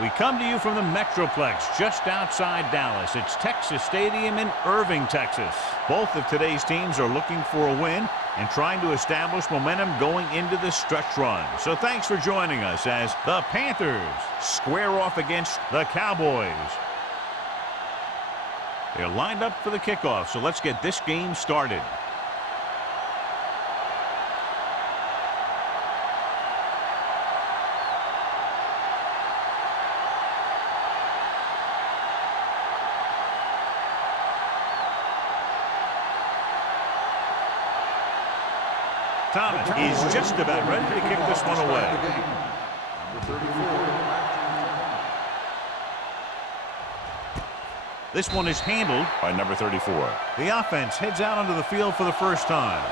We come to you from the Metroplex just outside Dallas. It's Texas Stadium in Irving, Texas. Both of today's teams are looking for a win and trying to establish momentum going into the stretch run. So thanks for joining us as the Panthers square off against the Cowboys. They're lined up for the kickoff, so let's get this game started. Thomas is just about ready to kick this one away. Number 34. This one is handled by number 34. The offense heads out onto the field for the first time.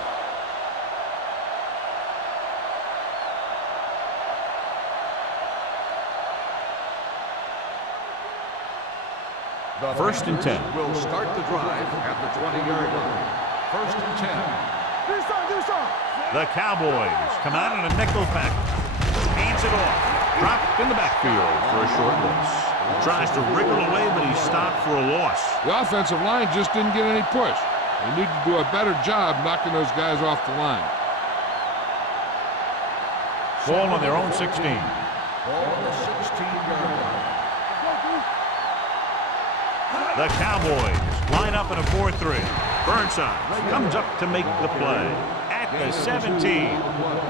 First and 10. Will start the drive at the 20-yard line. First and 10. The Cowboys come out in a nickel pack. Hands it off. Dropped in the backfield for a short loss. Tries to wriggle away, but he's stopped for a loss. The offensive line just didn't get any push. They need to do a better job knocking those guys off the line. Ball on their own 16. Ball on the 16-yard line. The Cowboys line up in a 4-3. Burnside comes up to make the play at the 17.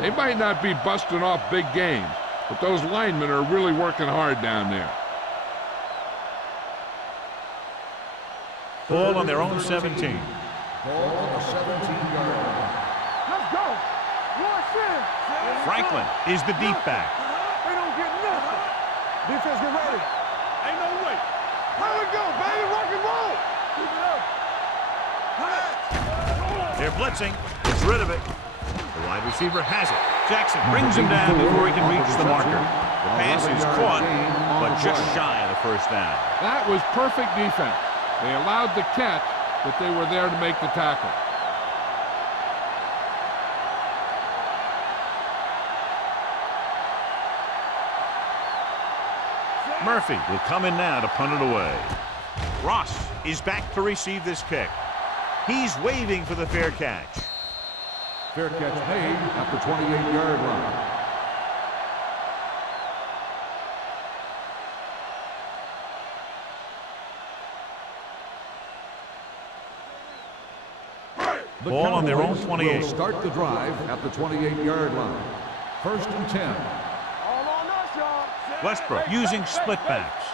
They might not be busting off big games, but those linemen are really working hard down there. Ball on their own 17. Ball on the 17-yard line. Let's go. Franklin is the deep back. They don't get nothing. Defense, get ready. Ain't no way. Let it go, baby. Rock and roll. Keep it up. They're blitzing. Gets rid of it. The wide receiver has it. Jackson brings him down before he can reach the marker. The pass is caught, but just shy of the first down. That was perfect defense. They allowed the catch, but they were there to make the tackle. Murphy will come in now to punt it away. Ross is back to receive this kick. He's waving for the fair catch. Fair catch made at the 28-yard line. The Ball on their own 28. Will start the drive at the 28-yard line. First and 10. All on us, y'all. Westbrook using split backs.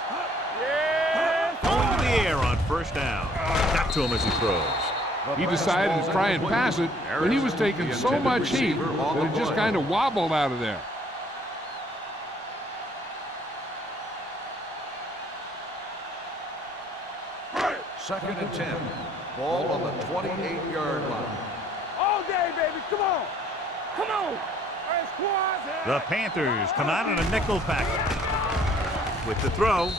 Going to the air on first down. Got to him as he throws. He decided to try and pass it, but he was taking so much heat that it just kind of wobbled out of there. Second and 10. Ball on the 28-yard line. All day, baby. Come on. Come on. Hey, squads. The Panthers come out in a nickel pack. With the throw.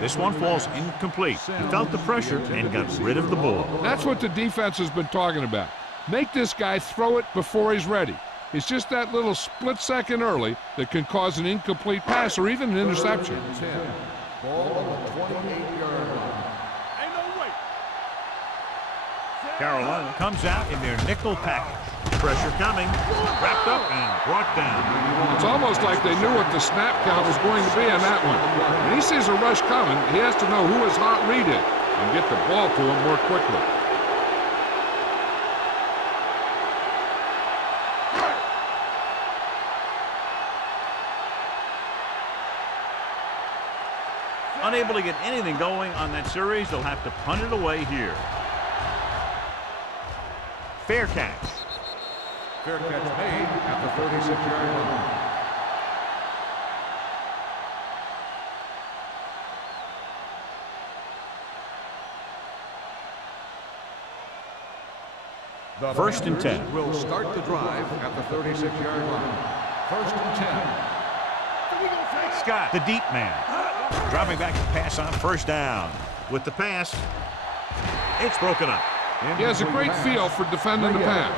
This one falls incomplete. He felt the pressure and got rid of the ball. That's what the defense has been talking about. Make this guy throw it before he's ready. It's just that little split second early that can cause an incomplete pass or even an interception. Ball on the 28-yard line. Ain't no way. Carolina comes out in their nickel package. Pressure coming. Wrapped up and brought down. It's almost like they knew what the snap count was going to be on that one. When he sees a rush coming, he has to know who his hot read is and get the ball to him more quickly. Unable to get anything going on that series, they'll have to punt it away here. Fair catch. Fair catch made at the 36-yard line. The First and 10. Will start the drive at the 36-yard line. First and 10. Scott, the deep man. Dropping back to pass on first down. With the pass, it's broken up. He has a great feel for defending the pass.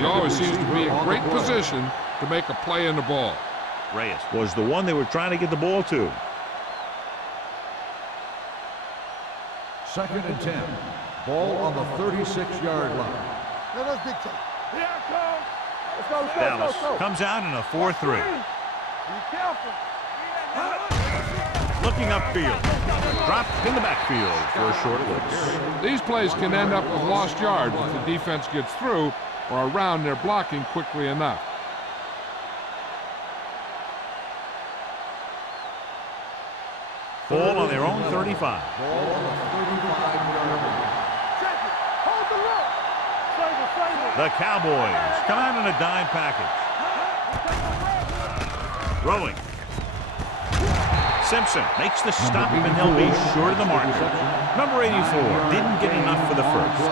He always seems to be in great position to make a play in the ball. Reyes was the one they were trying to get the ball to. 2nd and 10. Ball on the 36-yard line. Let's dictate. Here I come. Let's go, let's go, Dallas let's go. comes out in a 4-3. Be careful. Looking upfield. Dropped in the backfield for a short loss. These plays can end up with lost yards if the defense gets through or around their blocking quickly enough. Ball on their own 35. Ball on the 35-yard line. Check it. Hold the rope. Save it, save it. The Cowboys come out in a dime package. Throwing. Simpson makes the stop, and they'll be short of the marker. Number 84 didn't get enough for the first.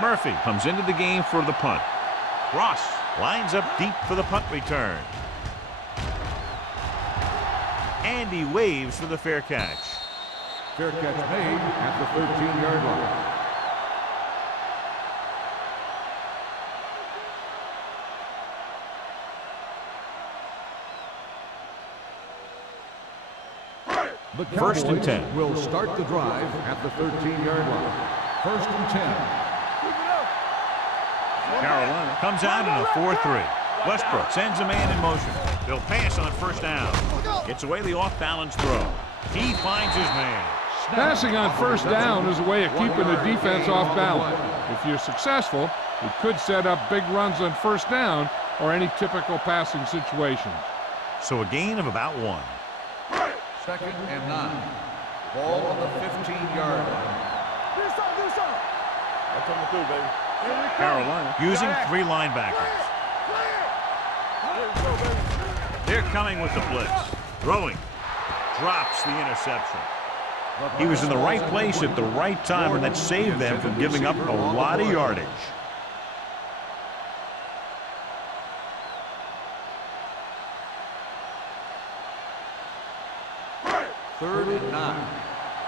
Murphy comes into the game for the punt. Ross lines up deep for the punt return. And he waves for the fair catch. Fair catch made at the 13-yard line. The Cowboys 1st and 10. will start the drive at the 13-yard line. 1st and 10. Carolina comes out in a 4-3. Westbrook sends a man in motion. They'll pass on 1st down. Gets away the off-balance throw. He finds his man. Passing on 1st down is a way of keeping the defense off balance. If you're successful, it could set up big runs on 1st down or any typical passing situations. So a gain of about 1. 2nd and 9. Ball on the 15-yard line. Do something. That's coming through, baby. Carolina using 3 linebackers. They're coming with the blitz. Throwing. Drops the interception. He was in the right place at the right time, and that saved them from giving up a lot of yardage. 3rd and 9.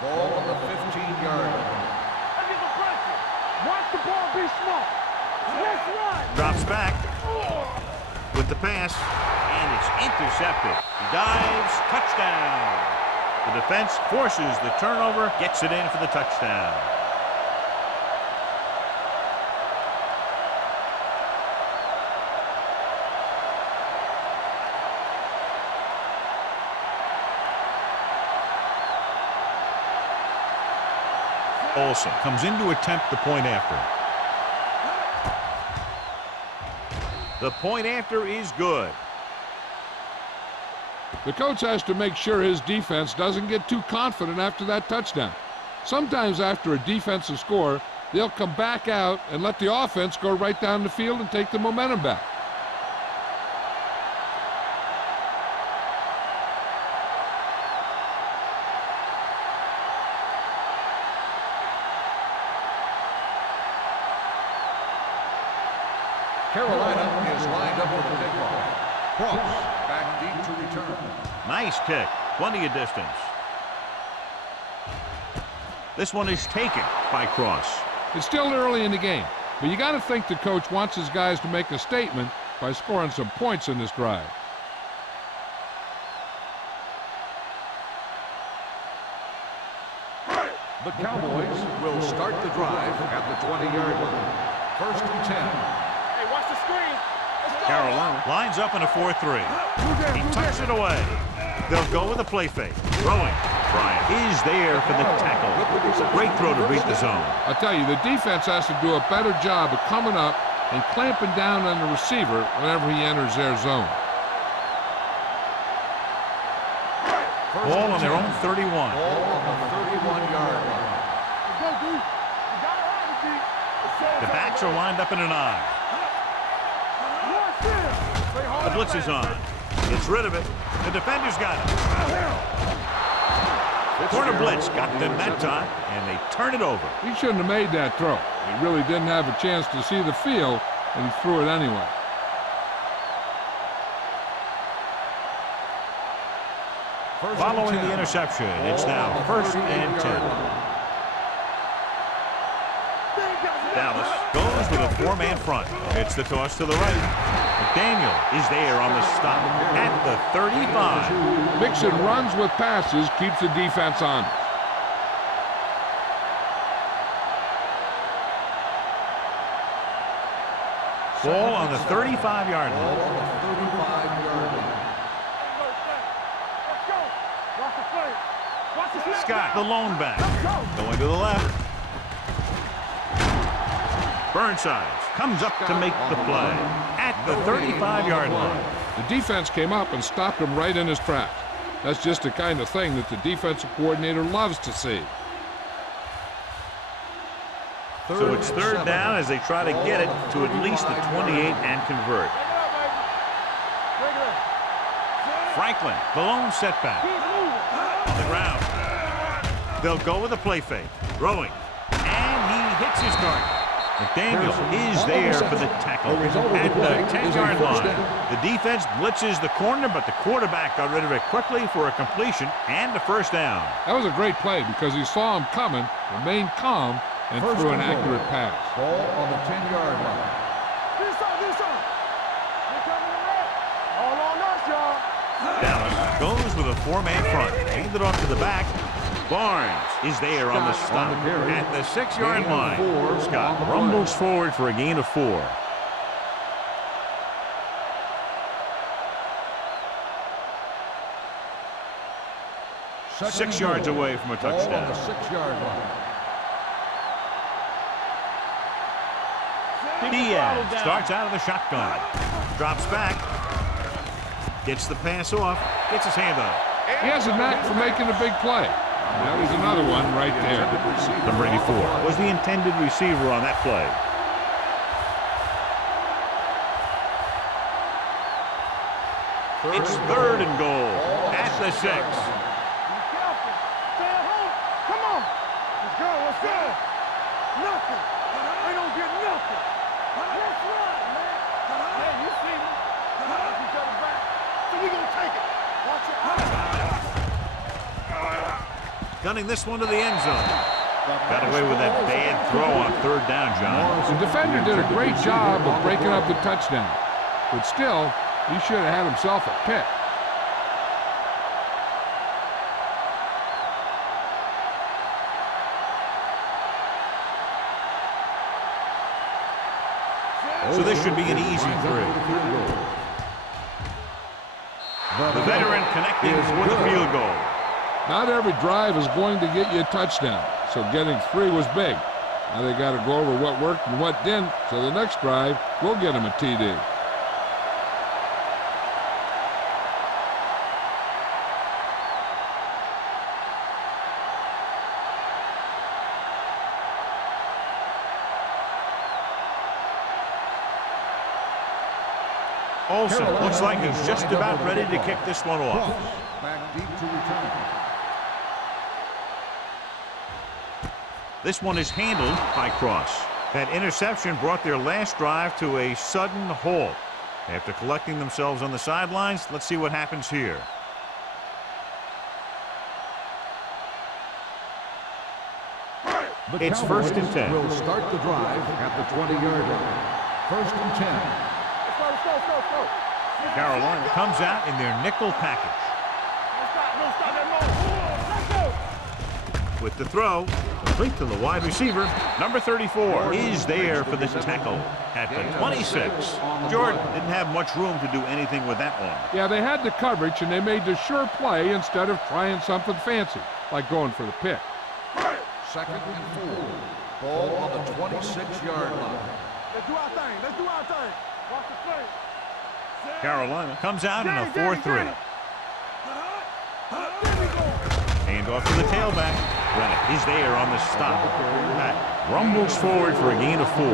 Ball on the 15-yard line. Watch the ball be smart. Let's run. Drops back with the pass, and it's intercepted. He dives, touchdown. The defense forces the turnover, gets it in for the touchdown. Olsen comes in to attempt the point after. The point after is good. The coach has to make sure his defense doesn't get too confident after that touchdown. Sometimes after a defensive score, they'll come back out and let the offense go right down the field and take the momentum back. Carolina is lined up for the kickoff. Cross back deep to return. Nice kick. Plenty of distance. This one is taken by Cross. It's still early in the game, but you got to think the coach wants his guys to make a statement by scoring some points in this drive. The Cowboys will start the drive at the 20-yard line. 1st and 10. Hey, watch the screen. Carolina lines up in a 4-3. He tucks it away. They'll go with a play fake. Throwing. Bryant is there for the tackle. Great throw to beat the zone. I'll tell you, the defense has to do a better job of coming up and clamping down on the receiver whenever he enters their zone. Ball on their own 31. Ball on the 31-yard line. Go, D. You got it right, D. The backs are lined up in an eye. The blitz is on. Gets rid of it. The defender's got it. Corner blitz got them that time, and they turn it over. He shouldn't have made that throw. He really didn't have a chance to see the field, and he threw it anyway. Following the interception, it's now 1st and 10. Dallas goes with a 4-man front. It's the toss to the right. McDaniel is there on the stop at the 35. Mixon runs with passes, keeps the defense on. Ball on the 35-yard line. Scott, the lone back, going to the left. Burnside comes up to make the play at the 35-yard line. The defense came up and stopped him right in his tracks. That's just the kind of thing that the defensive coordinator loves to see. So it's 3rd down as they try to get it to at least the 28 and convert. Franklin, the lone setback. On the ground. They'll go with a play fake. Throwing. And he hits his target. McDaniel is there for the tackle at the 10-yard line. The defense blitzes the corner, but the quarterback got rid of it quickly for a completion and a 1st down. That was a great play because he saw him coming, remained calm, and threw an accurate pass. Ball on the 10-yard line. Dallas goes with a 4-man front. Handed off to the back. Barnes is there on the stop at the 6-yard line. Scott rumbles forward for a gain of 4. Six yards away from a touchdown. On the 6-yard line. Diaz starts out of the shotgun. Drops back. Gets the pass off. Gets his hand on it. He has a knack for making a big play. That was another one right there. Number 84 was the intended receiver on that play. It's 3rd and goal at the 6. Come on. Let's go. Let's go. Nothing. I don't get nothing. That's right, man. Hey, you see me? Watch each other back. So we gonna take it. Watch it. Gunning this one to the end zone. Got away with that bad throw on 3rd down, John. The defender did a great job of breaking up the touchdown. But still, he should have had himself a pick. So this should be an easy 3. The veteran connecting with a field goal. Not every drive is going to get you a touchdown, so getting 3 was big. Now they got to go over what worked and what didn't, so the next drive will get them a TD. Olsen looks like he's just about ready to kick this one off. Back deep to return. This one is handled by Cross. That interception brought their last drive to a sudden halt. After collecting themselves on the sidelines, let's see what happens here. It's 1st and 10. Will start the drive at the 20-yard line. 1st and 10. Carolina comes out in their nickel package. With the throw, complete to the wide receiver. Number 34 is there for the tackle at the 26. Jordan didn't have much room to do anything with that one. Yeah, they had the coverage, and they made the sure play instead of trying something fancy, like going for the pick. 2nd and 4. Ball on the 26-yard line. Let's do our thing. Let's do our thing. Watch the play. Carolina comes out in a 4-3. Hand off to the tailback. Rennick is there on the stop. That rumbles forward for a gain of 4.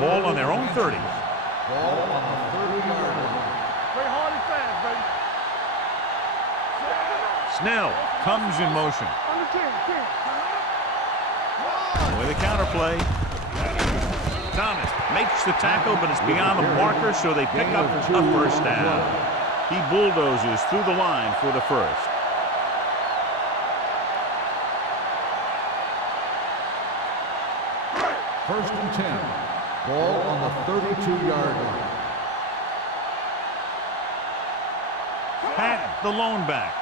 Ball on their own 30. Ball on the 30-yard line. Play hard and fast, baby. Snell comes in motion. On the 10. With a counter play. Makes the tackle, but it's beyond the marker, so they pick up a first down. He bulldozes through the line for the first. First and 10. Ball on the 32-yard line. Patton, the lone back.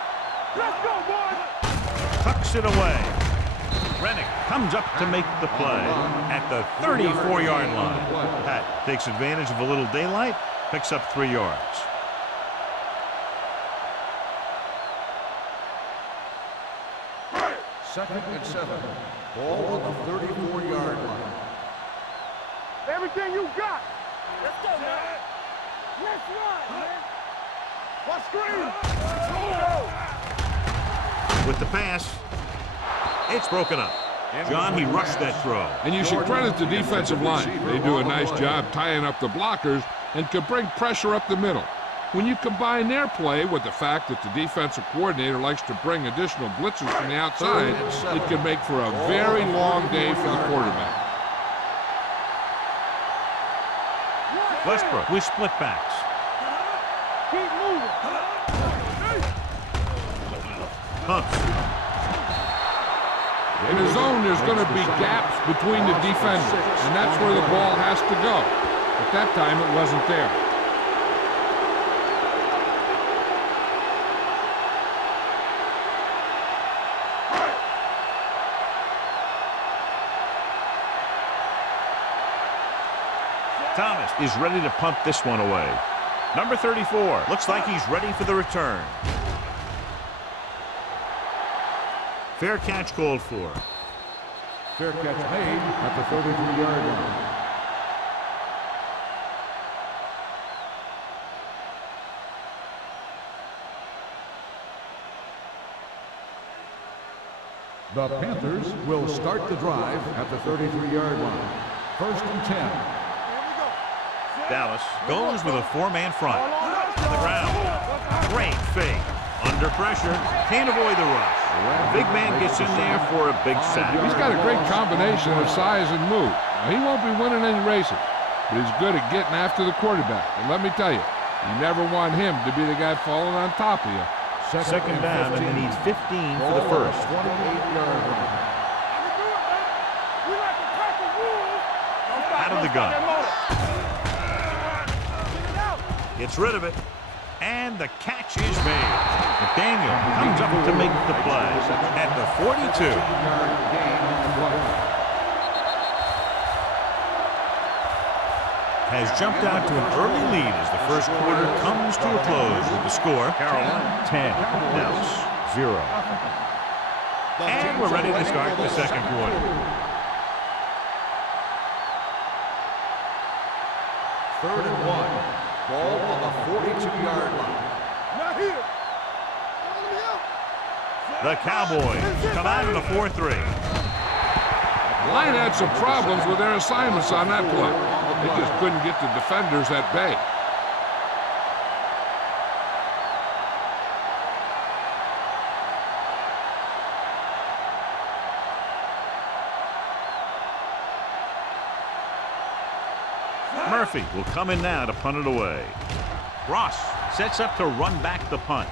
Let's go, boys. Tucks it away. Rennick comes up to make the play at the 34-yard line. Pat takes advantage of a little daylight, picks up 3 yards. Second and 7. Ball on the 34-yard line. Everything you got. Let's go, man. Let's run, man. What screen? With the pass, it's broken up. John, he rushed that throw. And you should credit the defensive line. They do a nice job tying up the blockers and can bring pressure up the middle. When you combine their play with the fact that the defensive coordinator likes to bring additional blitzers from the outside, it can make for a very long day for the quarterback. Westbrook with split backs. Keep moving. Pumps. In the zone, there's going to be gaps between the defenders, and that's where the ball has to go. At that time, it wasn't there. Thomas is ready to punt this one away. Number 34 looks like he's ready for the return. Fair catch called for. Fair catch made at the 33-yard line. The Panthers will start the drive at the 33-yard line. First and 10. Dallas goes with a 4-man front. To the ground. Great fake. Under pressure. Can't avoid the rush. Big man gets in there for a big sack. He's got a great combination of size and move. Now, he won't be winning any races, but he's good at getting after the quarterback. And let me tell you, you never want him to be the guy falling on top of you. Second down, and they need 15 for the first. 28-yard line. Out of the gun. Gets rid of it. And the catch is made. McDaniel comes up to make the play at the 42. Has jumped out to an early lead as the first quarter comes to a close with the score. Carolina 10, Dallas 0. And we're ready to start the second quarter. Third and 1. Ball on the 42-yard line. Not here. The Cowboys come out in a 4-3. The line had some problems with their assignments on that play. They just couldn't get the defenders at bay. Murphy will come in now to punt it away. Ross sets up to run back the punt.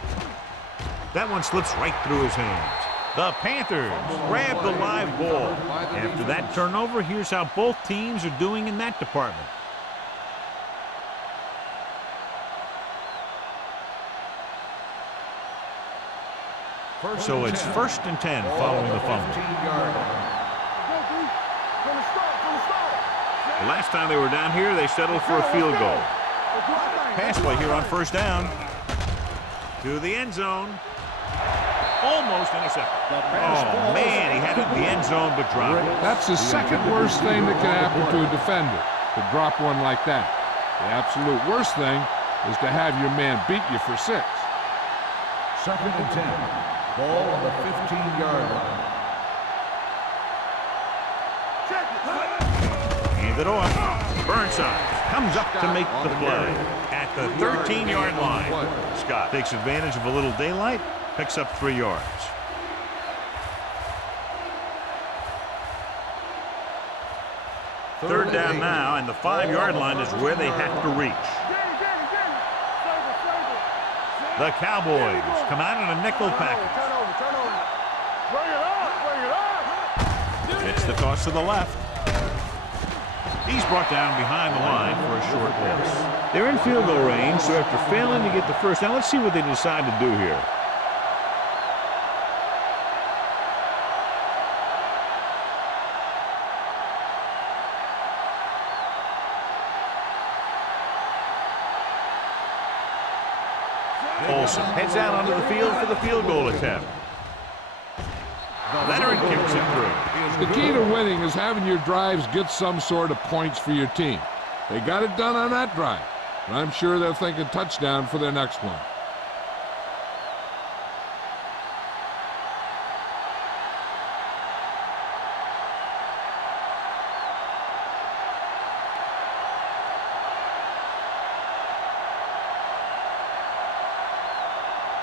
That one slips right through his hands. The Panthers grab the live ball. After that turnover, here's how both teams are doing in that department. So it's first and 10 following the fumble. The last time they were down here, they settled for a field goal. Pass play here on first down. To the end zone. Almost intercepted. Oh, man, he had it in the end zone but dropped it. That's the second worst thing that can happen to a defender, to drop one like that. The absolute worst thing is to have your man beat you for 6. Second and 10. Ball on the 15-yard line. Hand it off. Burnside comes up to make the play at the 13-yard line. Scott takes advantage of a little daylight, picks up 3 yards. Third down now, and the 5-yard line is where they have to reach. The Cowboys come out in a nickel package. It's the toss to the left. He's brought down behind the line for a short loss. They're in field goal range, so after failing to get the first down, let's see what they decide to do here. Olsen heads out onto the field for the field goal attempt. Leonard kicks it through. The key to winning is having your drives get some sort of points for your team. They got it done on that drive, and I'm sure they're thinking touchdown for their next one.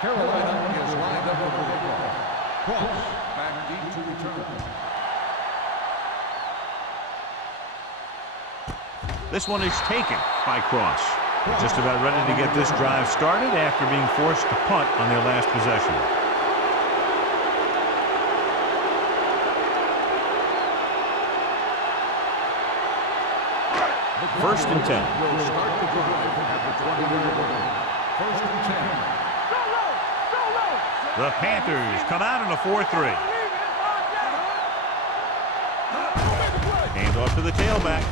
Carolina is lined up for the kickoff. Cross back deep to return. This one is taken by Cross. They're just about ready to get this drive started after being forced to punt on their last possession. First and 10. Will start the drive at the 20-yard line. First and 10. The Panthers come out in a 4-3. Hand off to the tailback.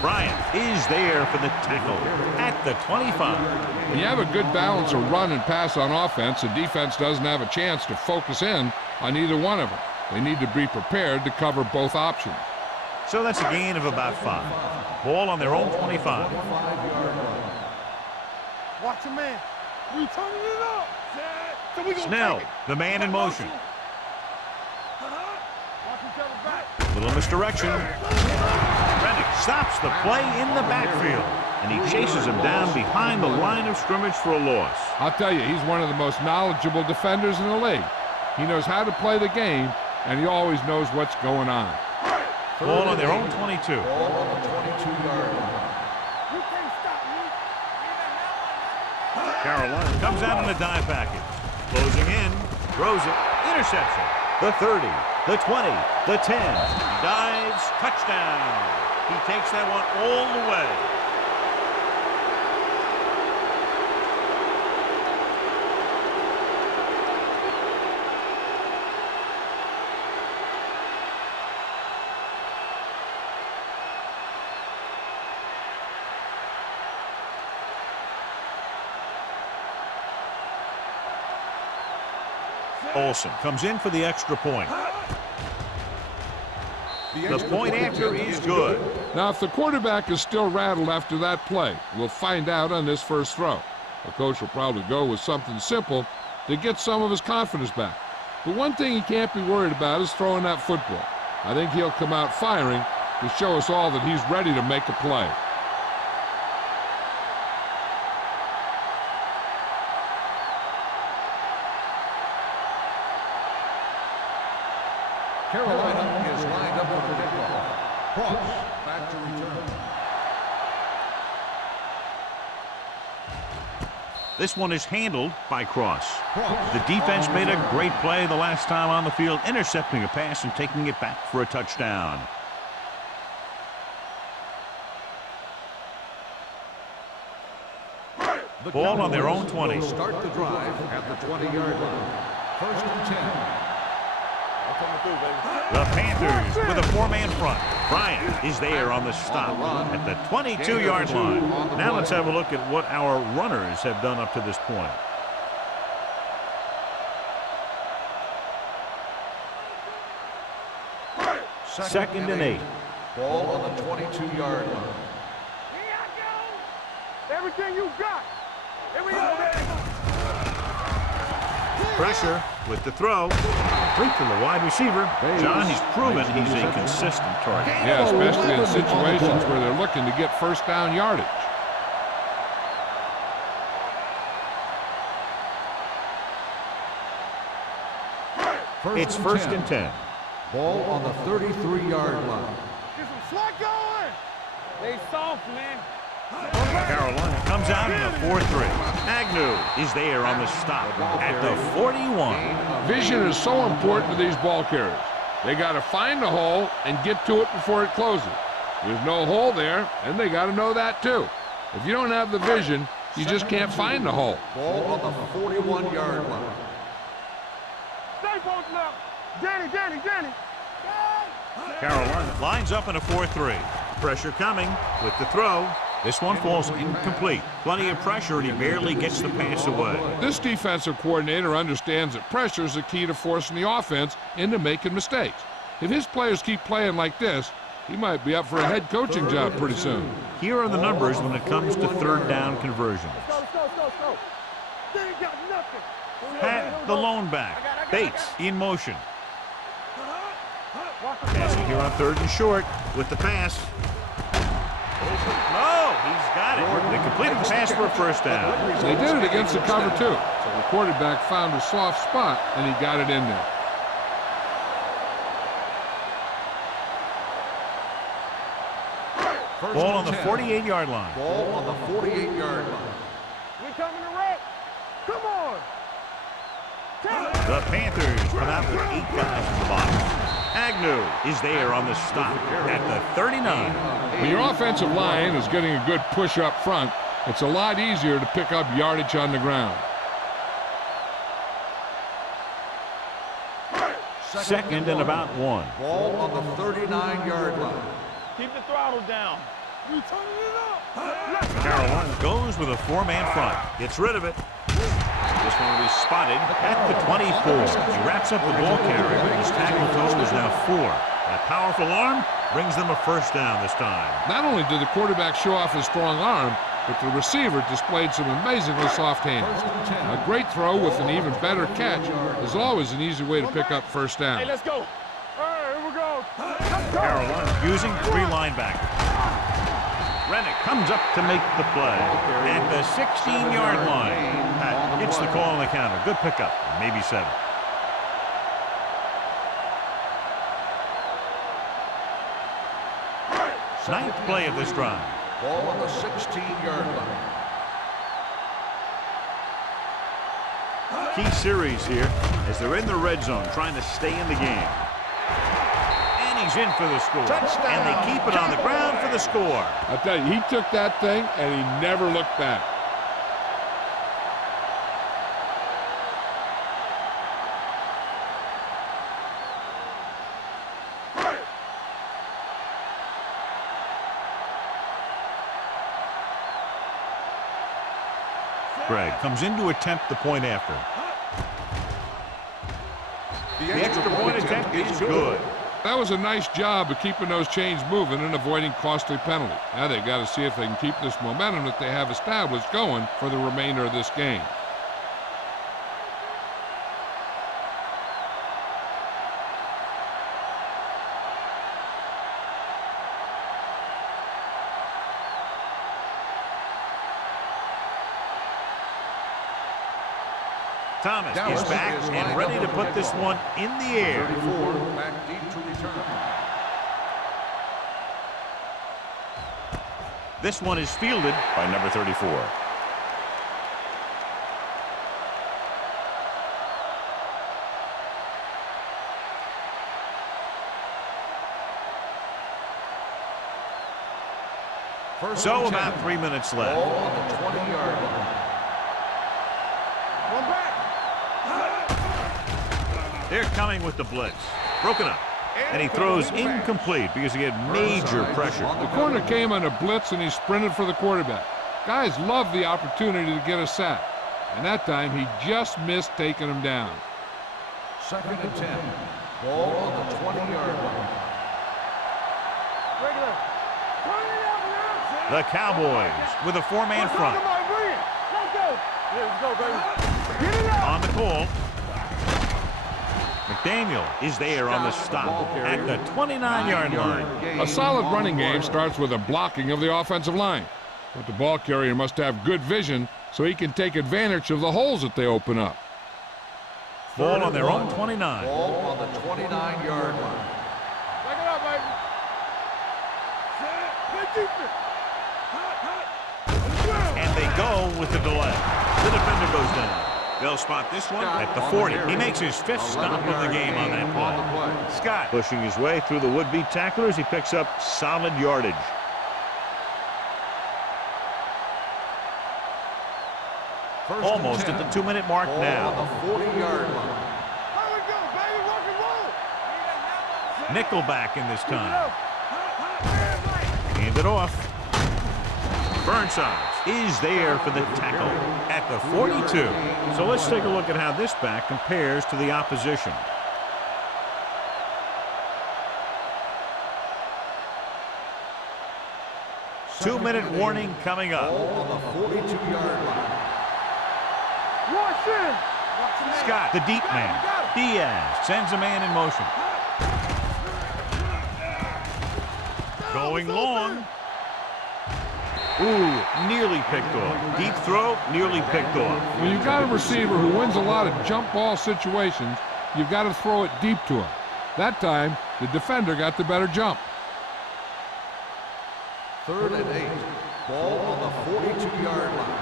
Bryant is there for the tackle at the 25. When you have a good balance of run and pass on offense, the defense doesn't have a chance to focus in on either one of them. They need to be prepared to cover both options. So that's a gain of about 5. Ball on their own 25. Watch your man. We turning it up. So we Snell, the man in motion. Watch each other back. Little misdirection. Reddick stops the play in the backfield, and he chases him down behind the line of scrimmage for a loss. I'll tell you, he's one of the most knowledgeable defenders in the league. He knows how to play the game, and he always knows what's going on. Ball on their own 22. Ball on the 22-yard line. You can't stop me. Carolina comes out in a dive package. Closing in, throws it, interception. The 30, the 20, the 10. Dives, touchdown. He takes that one all the way. Olsen comes in for the extra point. The point after is good. Now, if the quarterback is still rattled after that play, we'll find out on this first throw. The coach will probably go with something simple to get some of his confidence back. But one thing he can't be worried about is throwing that football. I think he'll come out firing to show us all that he's ready to make a play. Carolina is lined up for the kickoff. Cross back to return. This one is handled by Cross. The defense made a great play the last time on the field, intercepting a pass and taking it back for a touchdown. Ball on their own 20. Start the drive at the 20-yard line. First and 10. The Panthers with a 4-man front. Bryant is there on the stop at the 22-yard line. Now let's have a look at what our runners have done up to this point. Second and 8. Ball on the 22-yard line. Here I go. Everything you got. Here we go, baby. Pressure with the throw. Complete from the wide receiver. John, he's proven he's a consistent target. Yeah, especially in situations where they're looking to get first down yardage. It's first and 10. Ball on the 33-yard line. Get some slack going. They soft, man. Carolina comes out in a 4-3. Agnew is there on the stop at the 41. Vision is so important to these ball carriers. They got to find the hole and get to it before it closes. There's no hole there, and they got to know that too. If you don't have the vision, you just can't find the hole. Ball on the 41-yard line. Stay posted up. Danny. Carolina lines up in a 4-3. Pressure coming with the throw. This one falls incomplete. Plenty of pressure, and he barely gets the pass away. This defensive coordinator understands that pressure is the key to forcing the offense into making mistakes. If his players keep playing like this, he might be up for a head coaching job pretty soon. Here are the numbers when it comes to third down conversions. Let's go. They ain't got nothing. Pat, the lone back. Bates in motion. Passing here on 3rd and short with the pass. No, he's got it. They completed the pass for a first down. They did it against the cover too. So the quarterback found a soft spot and he got it in there. Ball on the 48-yard line. Ball on the 48-yard line. We coming to wreck. Come on. The Panthers come out with 8 guys in the box. Agnew is there on the stop at the 39. When your offensive line is getting a good push up front, it's a lot easier to pick up yardage on the ground. Second and about 1. Ball on the 39-yard line. Keep the throttle down. We turning it up. Carolina goes with a 4-man front. Gets rid of it. This one will be spotted at the 24. He wraps up the ball carrier. His tackle total is now 4. That powerful arm brings them a first down this time. Not only did the quarterback show off his strong arm, but the receiver displayed some amazingly soft hands. A great throw with an even better catch is always an easy way to pick up first down. Hey, let's go. All right, here we go. Carolina using 3 linebackers. Rennick comes up to make the play at the 16-yard line. Pat gets the call on the counter. Good pickup, maybe 7. Ninth play of this drive. Ball on the 16-yard line. Key series here as they're in the red zone trying to stay in the game. And he's in for the score. Touchdown. And they keep it on the ground for the score. I tell you, he took that thing and he never looked back. Greg comes in to attempt the point after. The extra point attempt is good. That was a nice job of keeping those chains moving and avoiding costly penalties. Now they got to see if they can keep this momentum that they have established going for the remainder of this game. Thomas Dallas is back is and ready to put this one in the air. 34 back deep to return. This one is fielded by number 34. So about 3 minutes left. Ball on the 20-yard line. One back. They're coming with the blitz. Broken up. And he throws incomplete because he had major pressure. The corner came on a blitz and he sprinted for the quarterback. Guys love the opportunity to get a sack. And that time he just missed taking him down. 2nd and 10. Ball on the 20-yard line. Regular. Turn it up now. The Cowboys with a 4-man front. Let's go. Let's go, baby. Get it up. On the call. McDaniel is there on the stop at the 29-yard line. A solid running game starts with a blocking of the offensive line. But the ball carrier must have good vision so he can take advantage of the holes that they open up. Ball on their own 29. Ball on the 29-yard line. Take it up, baby. defense. And they go with the delay. The defender goes down. They'll spot this one at the 40. He makes his 5th stop of the game on that play. Scott pushing his way through the would-be tacklers. He picks up solid yardage. Almost at the 2-minute mark now. The 40-yard line. How we go, baby? Rock and roll. Nickelback in this time. Hand it off. Burnside is there for the tackle at the 42. So let's take a look at how this back compares to the opposition. Two-minute warning coming up. On the 42-yard line. Wash in. Scott, the deep man. Diaz sends a man in motion. Going long. Ooh, nearly picked off. Deep throw, nearly picked off. When you've got a receiver who wins a lot of jump ball situations, you've got to throw it deep to him. That time, the defender got the better jump. 3rd and 8. Ball on the 42-yard line.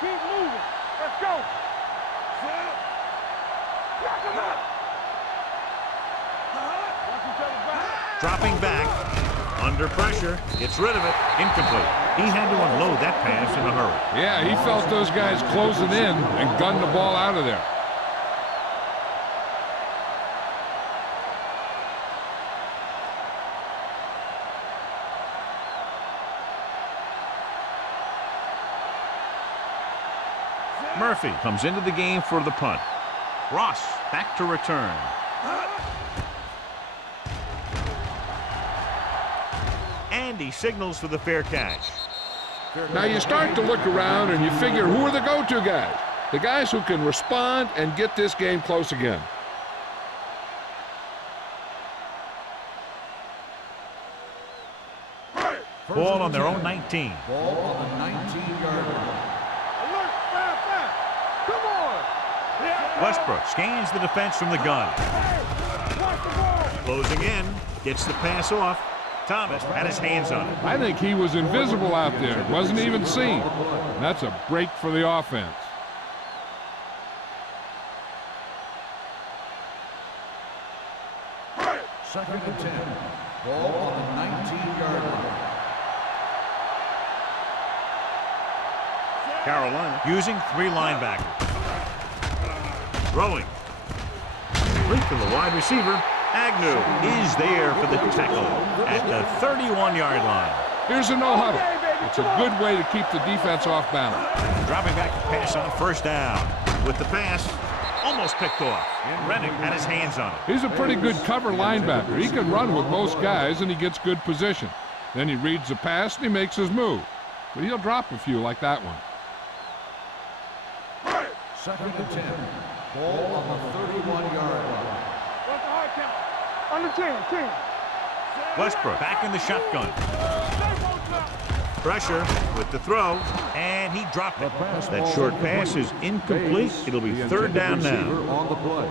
Keep moving. Let's go. Knock him out. Watch each other back. Dropping back. Under pressure. Gets rid of it. Incomplete. He had to unload that pass in a hurry. Yeah, he felt those guys closing in and gunned the ball out of there. Murphy comes into the game for the punt. Ross back to return. And he signals for the fair catch. Now you start to look around and you figure, who are the go-to guys? The guys who can respond and get this game close again. Ball on their own 19. Ball on the 19-yard line. Alert, fast. Come on. Westbrook scans the defense from the gun. Watch the ball. Closing in. Gets the pass off. Thomas had his hands on it. I think he was invisible out there. Wasn't even seen. That's a break for the offense. Second and 10. Ball on the 19-yard line. Carolina using 3 linebackers. Throwing. Complete to the wide receiver. Agnew is there for the tackle at the 31-yard line. Here's a no-huddle. It's a good way to keep the defense off balance. Dropping back to pass on 1st down. With the pass, almost picked off. And Rennick had his hands on it. He's a pretty good cover linebacker. He can run with most guys, and he gets good position. Then he reads the pass, and he makes his move. But he'll drop a few like that one. Second and 10. Ball on the 31-yard line. What's the hard count? Under 10. Westbrook back in the shotgun. Pressure with the throw, and he dropped it. That short pass is incomplete. It'll be 3rd down now. On the play.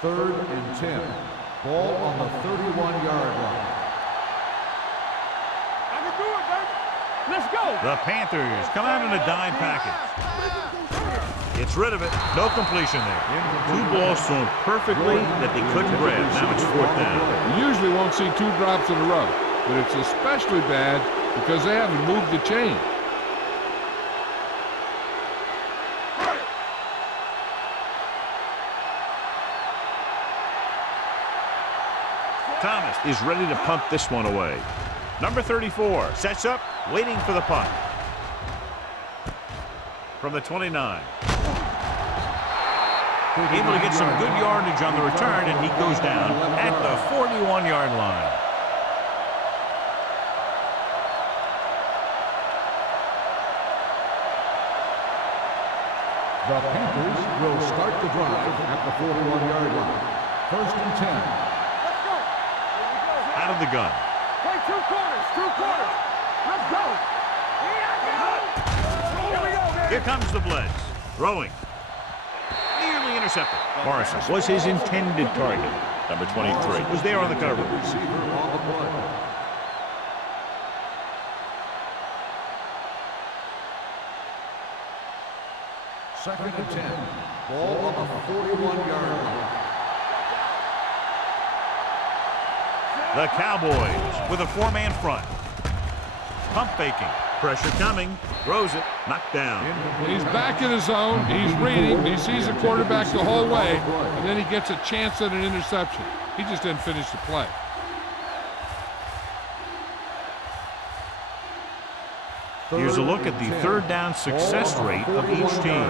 Third and 10. Ball on the 31-yard line. I can do it, baby. Let's go. The Panthers come out in a dime package. Gets rid of it. No completion there. 2 balls thrown perfectly that they couldn't grab. Now it's 4th down. You usually won't see 2 drops in a row, but it's especially bad because they haven't moved the chain. Thomas is ready to punt this one away. Number 34 sets up, waiting for the punt. From the 29. Able to get some good yardage on the return, and he goes down at the 41-yard line. The Panthers will start the drive at the 41-yard line. 1st and 10. Let's go. Here we go. Out of the gun. Play 2 quarters. Let's go. Here we go, man. Here comes the blitz. Throwing. Nearly intercepted. Morrison was his intended target. Number 23 was there on the cover. Receiver on the play. Second and 10. Ball on the 41-yard line. The Cowboys with a 4-man front. Pump faking. Pressure coming. Throws it. Knocked down. He's back in his zone. He's reading. He sees the quarterback the whole way, and then he gets a chance at an interception. He just didn't finish the play. Here's a look at the third down success rate of each team.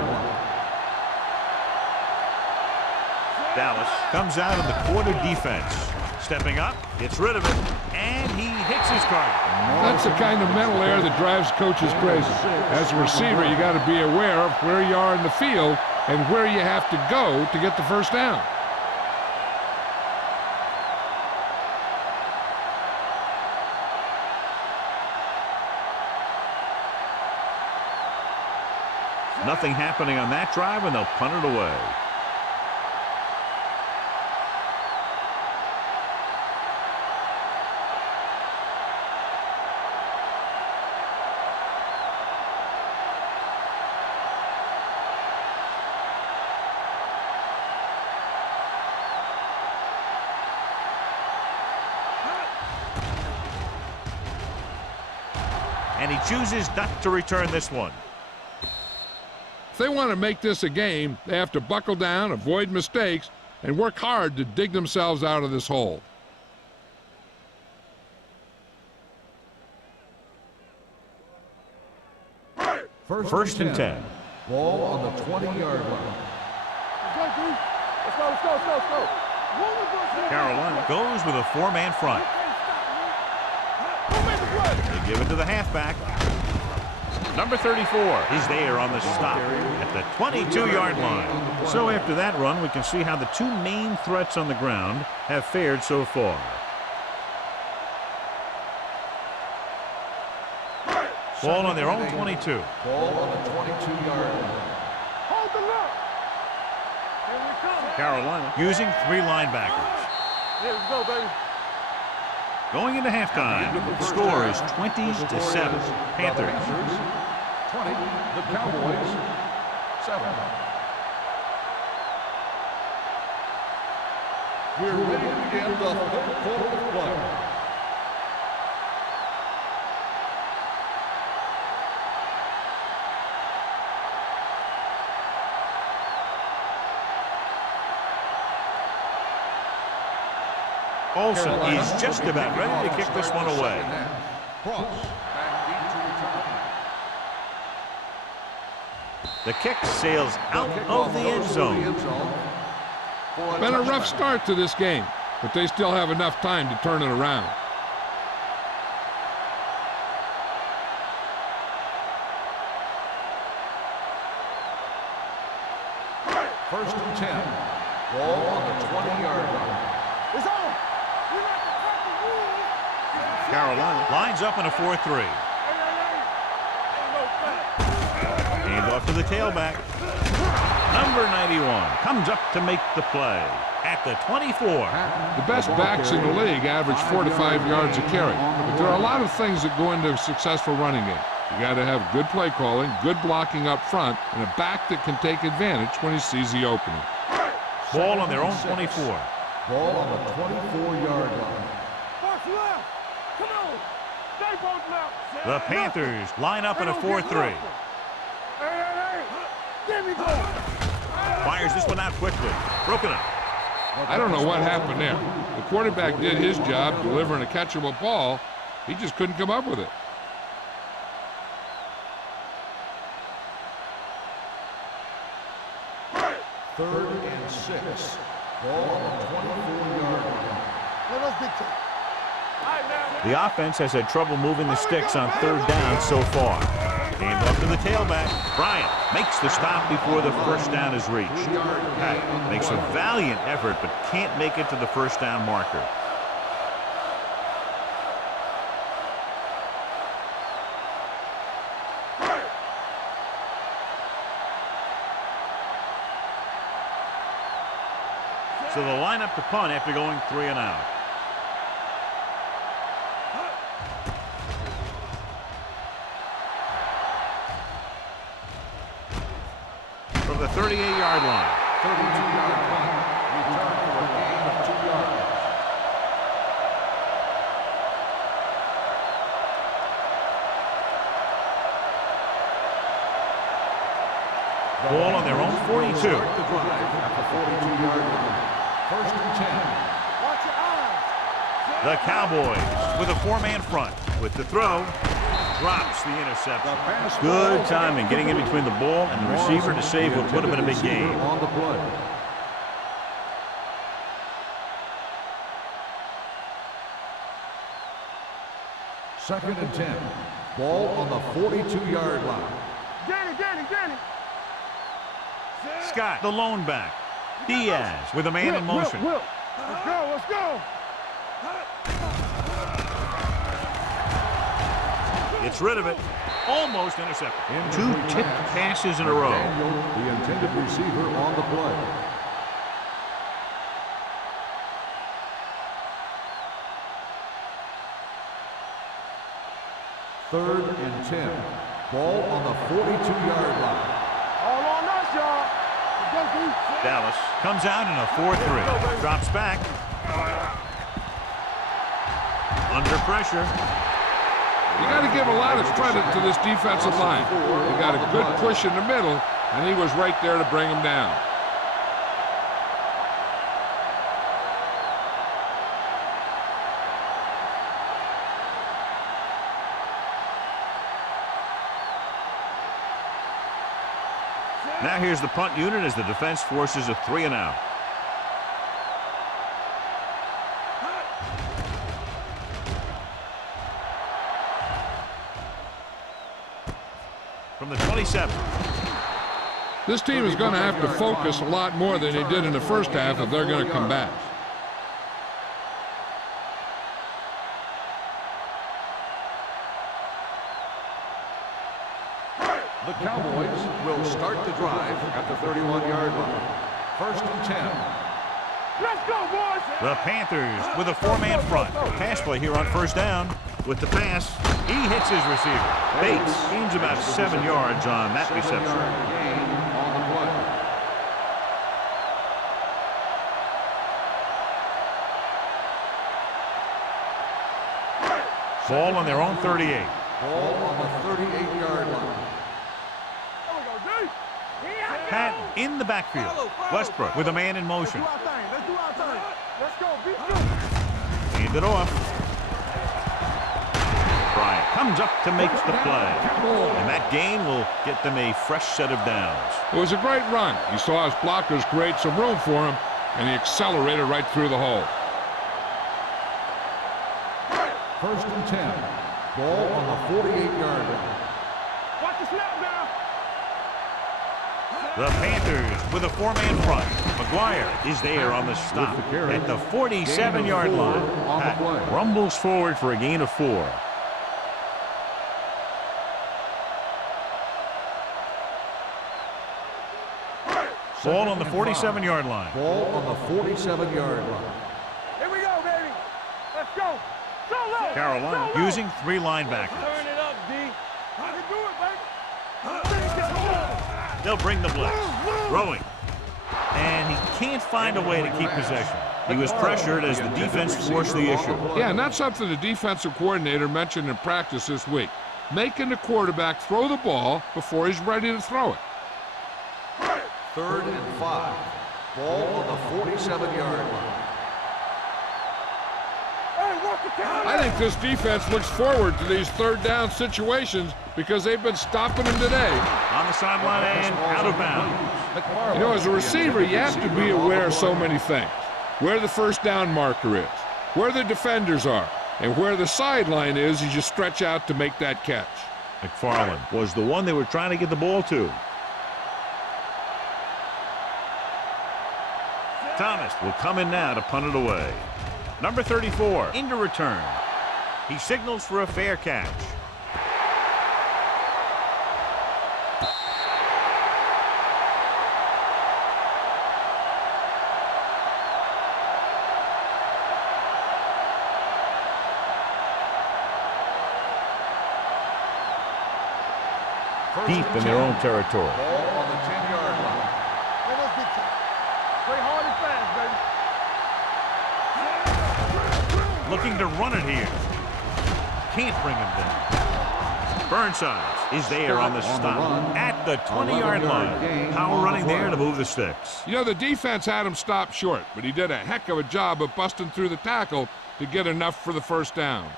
Dallas comes out of the quarter defense. Stepping up, gets rid of it, and he hits his target. That's the kind of mental error that drives coaches crazy. As a receiver, you got to be aware of where you are in the field and where you have to go to get the first down. Nothing happening on that drive, and they'll punt it away. And he chooses not to return this one. If they want to make this a game, they have to buckle down, avoid mistakes, and work hard to dig themselves out of this hole. First and 10. Ball on the 20-yard line. Let's go. Carolina goes with a 4-man front. They give it to the halfback. Number 34 is there on the stop at the 22-yard line. So after that run, we can see how the two main threats on the ground have fared so far. Ball on their own 22. Ball on the 22-yard line. Hold the look. Here we come. Carolina using 3 linebackers. Here we go, baby. Going into halftime, the score is 20-7. Panthers. 20, the Cowboys, 7. We're ready to begin the third quarter of play. Olsen is just about ready to kick this one away. Cross. The kick sails out of the end zone. Been a rough start to this game, but they still have enough time to turn it around. First and 10. Ball on the 20-yard line. It's on. We like to crack the rules. Carolina lines up in a 4-3. Hand off to the tailback. Number 91 comes up to make the play at the 24. The best backs in the league average 4 to 5 yards a carry, but there are a lot of things that go into a successful running game. You got to have good play calling, good blocking up front, and a back that can take advantage when he sees the opening. Ball on their own 24. Ball on the 24-yard line. Box left. Come on. Stay both left. The Panthers line up in a 4-3. Hey. There we go. Fires this one out quickly. Broken up. I don't know what happened there. The quarterback did his job delivering a catchable ball. He just couldn't come up with it. Third and 6. Ball on the 24-yard line. Let us dictate. The offense has had trouble moving the sticks on third down so far. Hand off to the tailback. Bryant makes the stop before the first down is reached. Pack makes a valiant effort but can't make it to the first down marker. So they'll line up to punt after going 3 and out. From the 38-yard line. 32-yard punt. Return for a gain of 2 yards. Ball on their own 42. Start the drive at the 42-yard line. First and 10. Watch your eyes. The Cowboys with a 4-man front. With the throw, drops the interception. Good timing getting in between the ball and the receiver to save what would have been a big game. On the play. Second and 10. Ball on the 42-yard line. Danny. Scott, the lone back. Diaz with a man in motion. Will. Let's go. Gets rid of it. Almost intercepted. 2 tipped passes in a row. Daniel, the intended receiver, on the play. Third and 10. Ball on the 42-yard line. All on us, y'all. Dallas comes out in a 4-3. Drops back. Under pressure. You got to give a lot of credit to this defensive line. They got a good push in the middle, and he was right there to bring him down. Now here's the punt unit as the defense forces a 3 and out. From the 27. This team is going to have to focus a lot more than they did in the first half if they're going to come back. The Cowboys will start the drive at the 31-yard line. First and 10. Let's go, boys. The Panthers with a 4-man front. Pass play here on first down. With the pass, he hits his receiver. Bates gains about 7 yards on that reception. 7-yard gain on the play. Ball on their own 38. Ball on the 38-yard line. Pat in the backfield. Westbrook with a man in motion. Let's do our thing. Let's go. Beat you. Hand it off. Bryant comes up to make the play. And that gain will get them a fresh set of downs. It was a great run. He saw his blockers create some room for him, and he accelerated right through the hole. First and 10. Ball on the 48-yard line. Watch the snap now. The Panthers with a 4-man front. McGuire is there on the stop at the 47-yard line. Pat rumbles forward for a gain of 4. Ball on the 47-yard line. Ball on the 47-yard line. Here we go, baby. Let's go. Solo. Carolina using 3 linebackers. Turn it up, D. I can do it, baby. They'll bring the blitz. Throwing. And he can't find a way to keep possession. He was pressured as the defense forced the issue. Yeah, and that's something the defensive coordinator mentioned in practice this week. Making the quarterback throw the ball before he's ready to throw it. Third and 5. Ball on the 47-yard line. I think this defense looks forward to these third down situations because they've been stopping them today. On the sideline and out of bounds. You know, as a receiver, you have to be aware of so many things. Where the first down marker is, where the defenders are, and where the sideline is as you stretch out to make that catch. McFarland was the one they were trying to get the ball to. Thomas will come in now to punt it away. Number 34 into return. He signals for a fair catch. deep in their own territory. Ball on the 10-yard line. Let's get you. Play hard and fast, baby. Looking to run it here. Can't bring him down. Burnside is there on the stop at the 20-yard line. Power running there to move the sticks. You know, the defense had him stop short, but he did a heck of a job of busting through the tackle to get enough for the first down.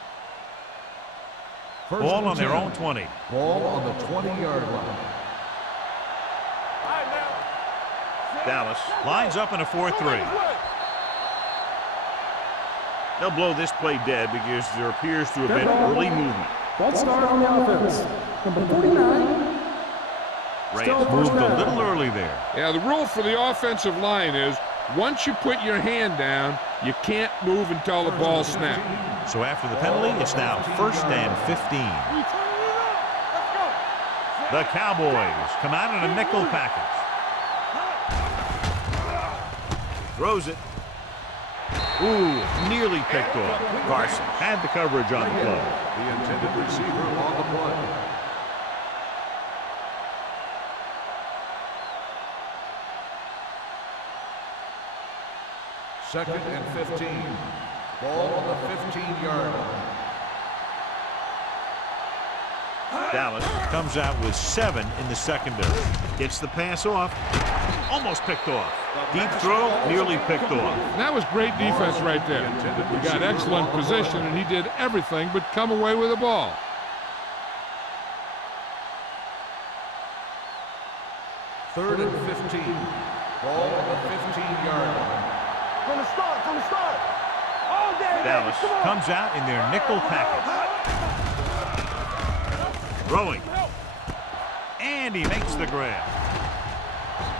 Ball on their own 20. Ball on the 20-yard line. Dallas lines up in a 4-3. They'll blow this play dead because there appears to have been early movement. False start on the offense. Number 49. Reyes moved a little early there. Yeah, the rule for the offensive line is once you put your hand down, you can't move until the ball snaps. So after the penalty, it's now 1st and 15. The Cowboys come out in a nickel package. Throws it. Ooh, nearly picked off. Carson had the coverage on the play. The intended receiver on the play. Second and 15. Ball on the 15-yard line. Dallas comes out with 7 in the secondary. Gets the pass off. Almost picked off. Deep throw, nearly picked off. And that was great defense right there. He got excellent position, and he did everything but come away with the ball. Third and 15. Ball on the 15-yard line. From the start. All day, Dallas baby. Come on. comes out in their nickel package. Throwing. And he makes the grab.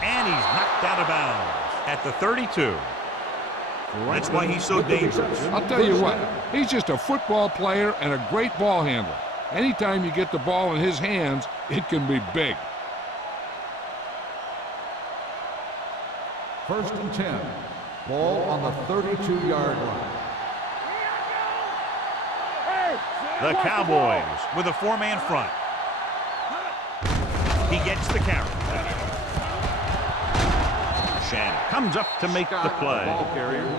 And he's knocked out of bounds at the 32. That's why he's so dangerous. I'll tell you what, he's just a football player and a great ball handler. Anytime you get the ball in his hands, it can be big. First and 10. Ball on the 32-yard line. The Cowboys with a 4-man front. He gets the carry. Shannon comes up to make the play.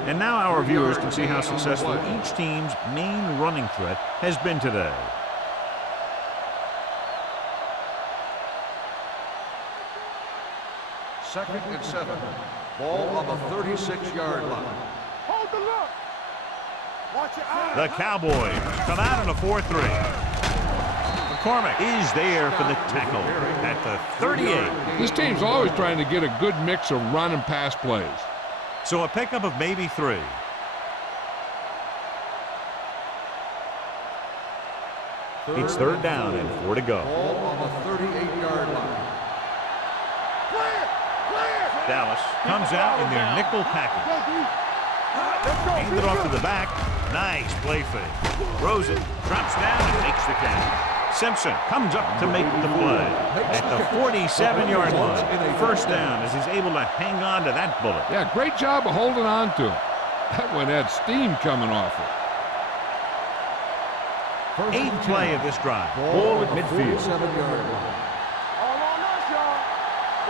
And now our viewers can see how successful each team's main running threat has been today. Second and 7. Ball on the 36-yard line. Hold the look. Watch your eyes. The Cowboys come out in a 4-3. McCormick is there for the tackle at the 38. This team's always trying to get a good mix of run and pass plays. So a pickup of maybe 3. It's 3rd down and 4 to go. Ball on the 38-yard line. Clear. Dallas comes out in their nickel package. Hand it off to the back. Nice play fake. Throws it, drops down, and makes the catch. Simpson comes up to make the play at the 47-yard line. 1st down as he's able to hang on to that bullet. Yeah, great job of holding on to him. That one had steam coming off it. 8th play of this drive. Ball Ball at midfield. 47-yard line. All on us, y'all.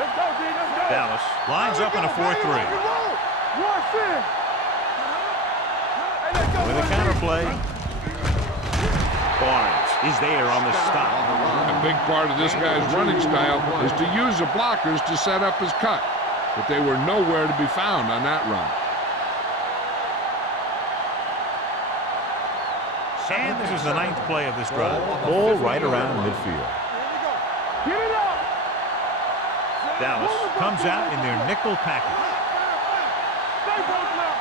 Let's go, D. Let's go. Dallas lines up in a 4-3. Rush in. Hey, let's go. With a counter play. Barnes is there on the stop. A big part of this guy's running style is to use the blockers to set up his cut, but they were nowhere to be found on that run. And this is the 9th play of this drive. Ball right around midfield. Get it up. Dallas comes out in their nickel package. Stay broken up.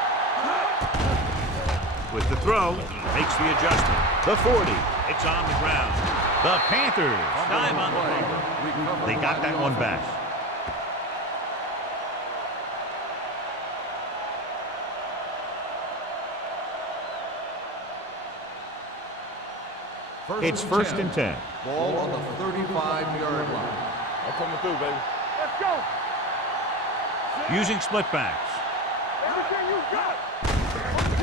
With the throw, makes the adjustment. The 40, it's on the ground. The Panthers dive on the fumble. They got that one back. It's 1st and 10. Ball on the 35-yard line. I'm coming through, baby. Let's go. Using split backs. Everything you got.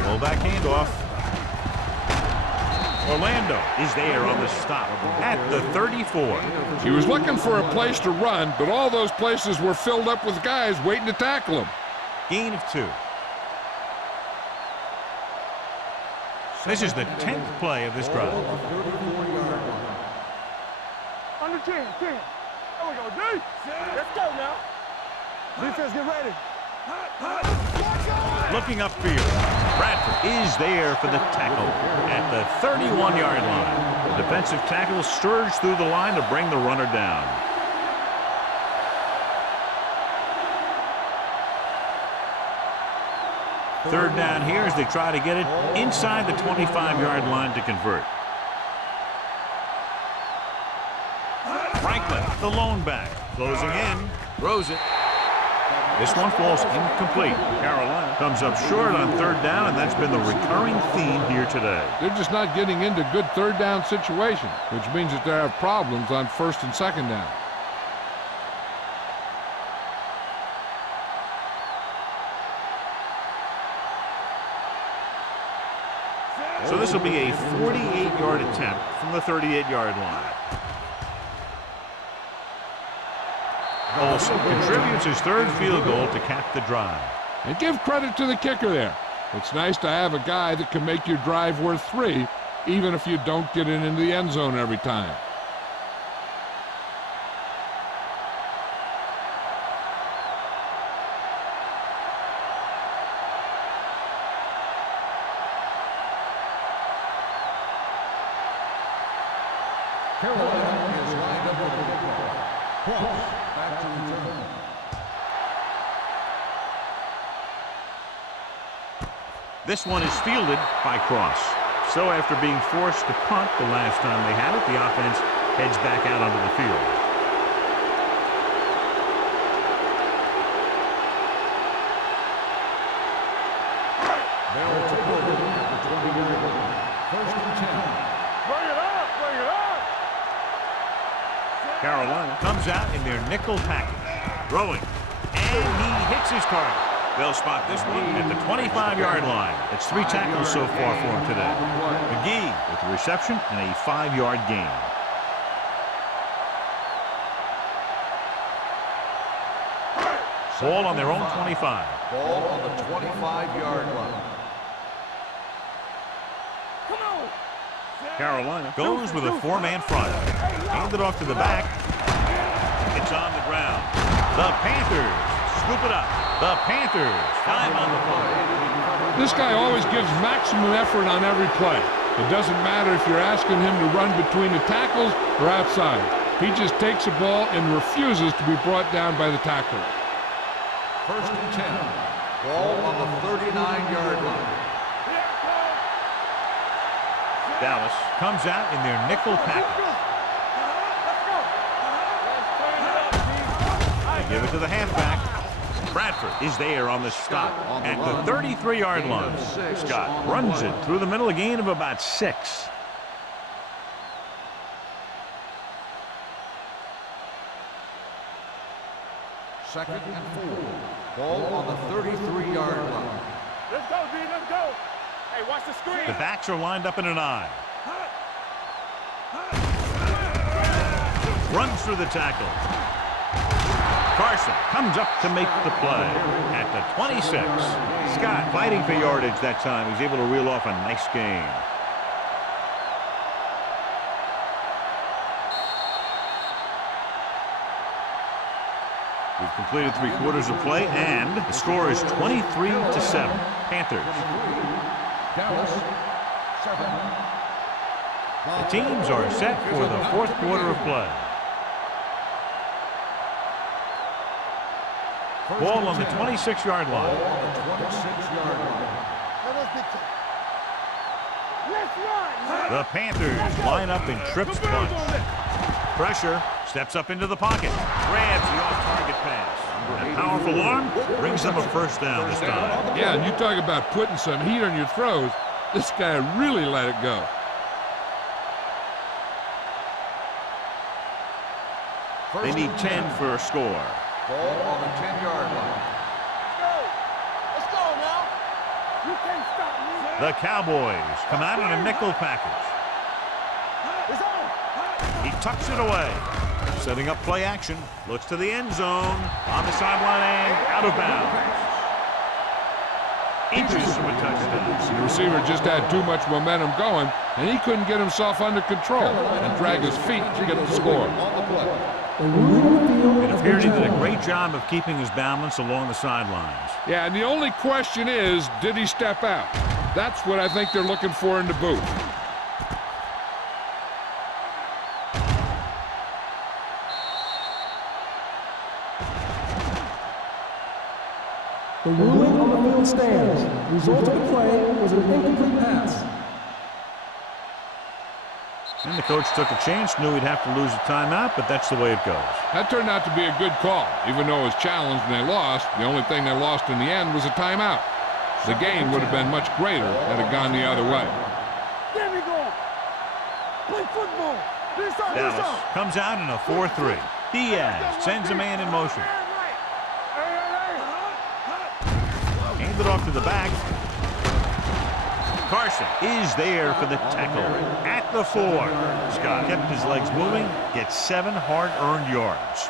Fullback handoff. Orlando is there on the stop at the 34. He was looking for a place to run, but all those places were filled up with guys waiting to tackle him. Gain of 2. This is the 10th play of this drive. Under 10, 10. There we go, D. Let's go now. Defense, get ready. Looking upfield, Bradford is there for the tackle at the 31-yard line. The defensive tackle surged through the line to bring the runner down. Third down here as they try to get it inside the 25-yard line to convert. Franklin, the lone back, closing in, throws it. This one falls incomplete. Carolina comes up short on third down, and that's been the recurring theme here today. They're just not getting into good third down situations, which means that they have problems on first and second down. So this will be a 48-yard attempt from the 38-yard line. Olsen contributes his third field goal to cap the drive. And give credit to the kicker there. It's nice to have a guy that can make your drive worth 3, even if you don't get it into the end zone every time. Carolina is lined up for the kickoff. Cross back to return. This one is fielded by Cross. So after being forced to punt the last time they had it, the offense heads back out onto the field. They'll take over at the 20-yard line. First and 10. Bring it up, bring it up. Carolina comes out in their nickel package. Throwing. And he hits his target. They'll spot this one at the 25-yard line. It's 3 tackles so far for him today. McGee with the reception and a 5-yard gain. Ball on their own 25. Ball on the 25-yard line. Come on. Carolina goes with a 4-man front. Hand it off to the back. It's on the ground. The Panthers scoop it up. The Panthers climb on the play. This guy always gives maximum effort on every play. It doesn't matter if you're asking him to run between the tackles or outside. He just takes the ball and refuses to be brought down by the tackler. First and 10. Ball on the 39-yard line. Dallas comes out in their nickel package. They give it to the halfback. Bradford is there on the stop at the 33-yard line. Scott runs it through the middle, a gain of about 6. Second and 4. Ball on the 33-yard line. Let's go, D, let's go. Hey, watch the screen. The backs are lined up in an I. Runs through the tackle. Carson comes up to make the play at the 26. Scott fighting for yardage that time. He's able to reel off a nice gain. We've completed 3/4 of play, and the score is 23-7. Panthers. Dallas, 7. The teams are set for the 4th quarter of play. Ball on the 26-yard line. Ball on the 26-yard line. Let's run. The Panthers line up in trips bunch. Pressure, steps up into the pocket, grabs the off-target pass. That powerful arm brings them a first down this time. Yeah, and you talk about putting some heat on your throws. This guy really let it go. They need 10 for a score. Ball on the 10-yard line. Let's go now. You can't stop me. The Cowboys come out in a nickel package. tucks it away. Setting up play action. Looks to the end zone. On the sideline and out of bounds. Inches from a touchdown. The receiver just had too much momentum going, and he couldn't get himself under control and drag his feet to get the score. It appeared he did a great job of keeping his balance along the sidelines. Yeah, and the only question is, did he step out? That's what I think they're looking for in the booth. The ruling on the field stands. The result of the play was an incomplete pass. And the coach took a chance, knew he'd have to lose a timeout, but that's the way it goes. That turned out to be a good call. Even though it was challenged and they lost, the only thing they lost in the end was a timeout. The gain would have been much greater had it gone the other way. There we go. Play football. Dallas comes out in a 4-3. Diaz sends a man in motion. Hand it off to the back. Carson is there for the tackle at the 4. Scott kept his legs moving, gets 7 hard-earned yards.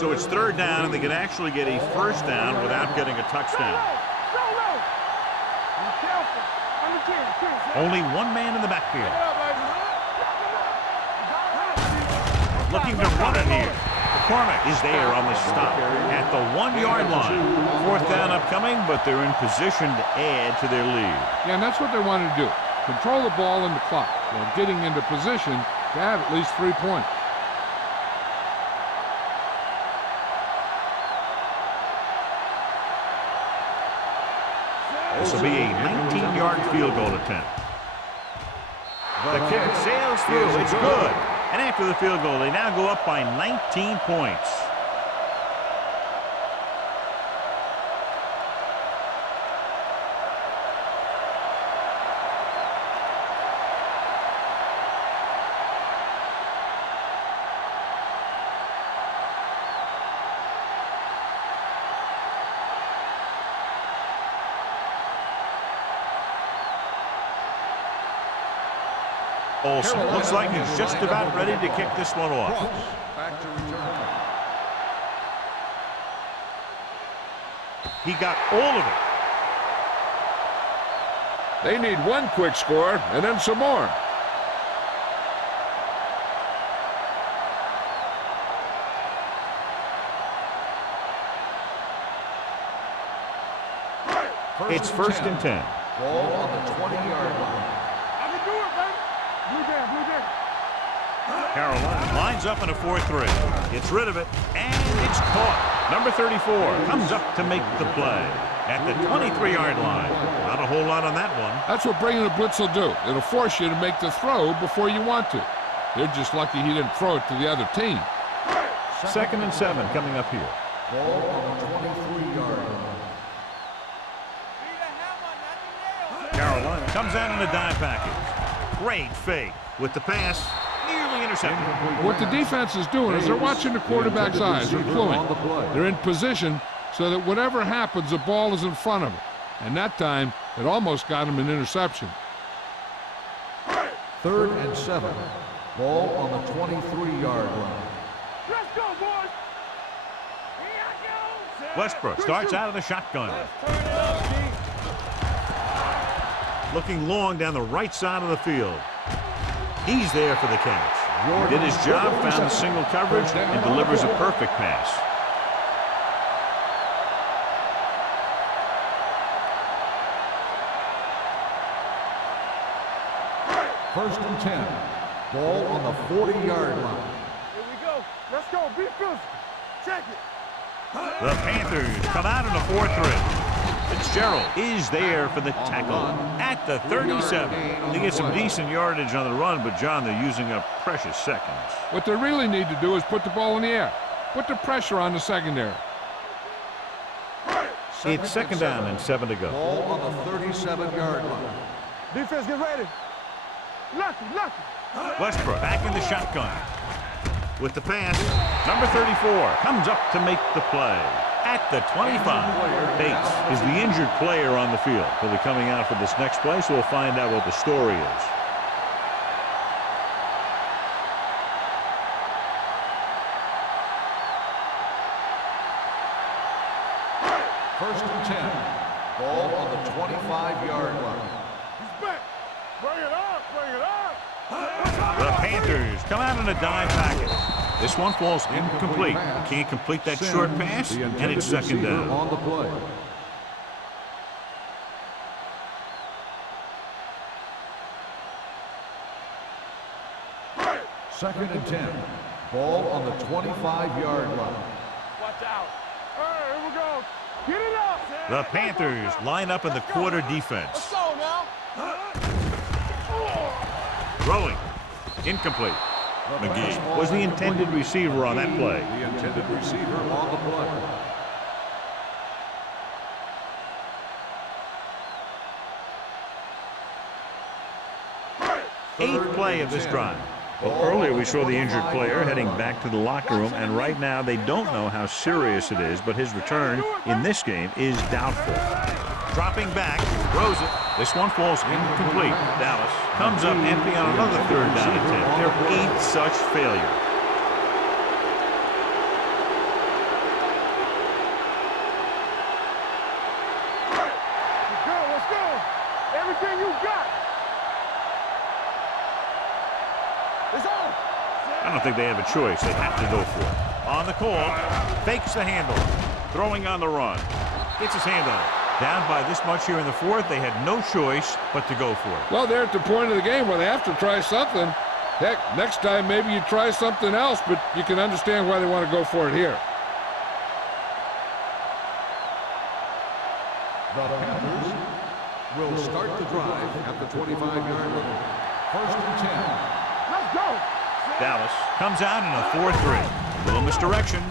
So it's 3rd down, and they can actually get a 1st down without getting a touchdown. Only one man in the backfield. Looking to run it here. McCormick is there on the stop at the 1-yard line. 4th down upcoming, but they're in position to add to their lead. Yeah, and that's what they wanted to do. Control the ball in the clock while getting into position to have at least 3 points. This will be a 19-yard field goal attempt. The kick sails through. It's good. And after the field goal, they now go up by 19 points. Olsen looks like he's just about ready to kick this one off. Back to return. He got all of it. They need one quick score and then some more. It's 1st and 10. Ball on the 20-yard line. Carolina lines up in a 4-3. Gets rid of it, and it's caught. Number 34 comes up to make the play at the 23-yard line. Not a whole lot on that one. That's what bringing a blitz will do. It'll force you to make the throw before you want to. They're just lucky he didn't throw it to the other team. 2nd and 7 coming up here. Ball on the 23-yard line. Carolina comes out in a dime package. Great fake with the pass. Nearly intercepted. What the defense is doing is they're watching the quarterback's eyes. They're cluing. They're in position so that whatever happens, the ball is in front of them. And that time, it almost got him an interception. 3rd and 7. Ball on the 23-yard line. Let's go, boys. Westbrook starts out of the shotgun. Looking long down the right side of the field. He's there for the catch. He did his job, found the single coverage, and delivers a perfect pass. First and 10. Ball on the 40-yard line. Here we go. Let's go. Be physical. Check it. The Panthers come out in a 4-3. Fitzgerald is there for the tackle at the 37. They get some decent yardage on the run, but, John, they're using up precious seconds. What they really need to do is put the ball in the air. Put the pressure on the secondary. It's 2nd down and 7 to go. Ball on the 37-yard line. Defense, get ready. Lucky. Westbrook back in the shotgun. With the pass, number 34 comes up to make the play at the 25. Bates is the injured player on the field. He'll be coming out for this next play, so we'll find out what the story is. First and 10. Ball on the 25-yard line. He's back. Bring it up. Bring it up. The Panthers come out in a dime package. This one falls incomplete. Can't complete that short pass, and it's second down. On the play. Second and 10. Ball on the 25-yard line. Watch out. Hey, here we go. Get it up. The Panthers line up in the quarter defense. Let's go now. Throwing. Incomplete. McGee was the intended receiver on that play. The intended receiver on the play. Eighth play of this drive. Well, earlier we saw the injured player heading back to the locker room, and right now they don't know how serious it is, but his return in this game is doubtful. Dropping back, throws it. This one falls incomplete. Dallas comes up empty on another third down attempt. Their eighth such failure. Let's go. Everything you got. It's on. I don't think they have a choice. They have to go for it. On the call, fakes the handle. Throwing on the run. Gets his hand on it. Down by this much here in the fourth, they had no choice but to go for it. Well, they're at the point of the game where they have to try something. Heck, next time maybe you try something else, but you can understand why they want to go for it here. The Panthers will start the drive at the 25-yard line. First and 10. Let's go. Dallas comes out in a 4-3. A little misdirection.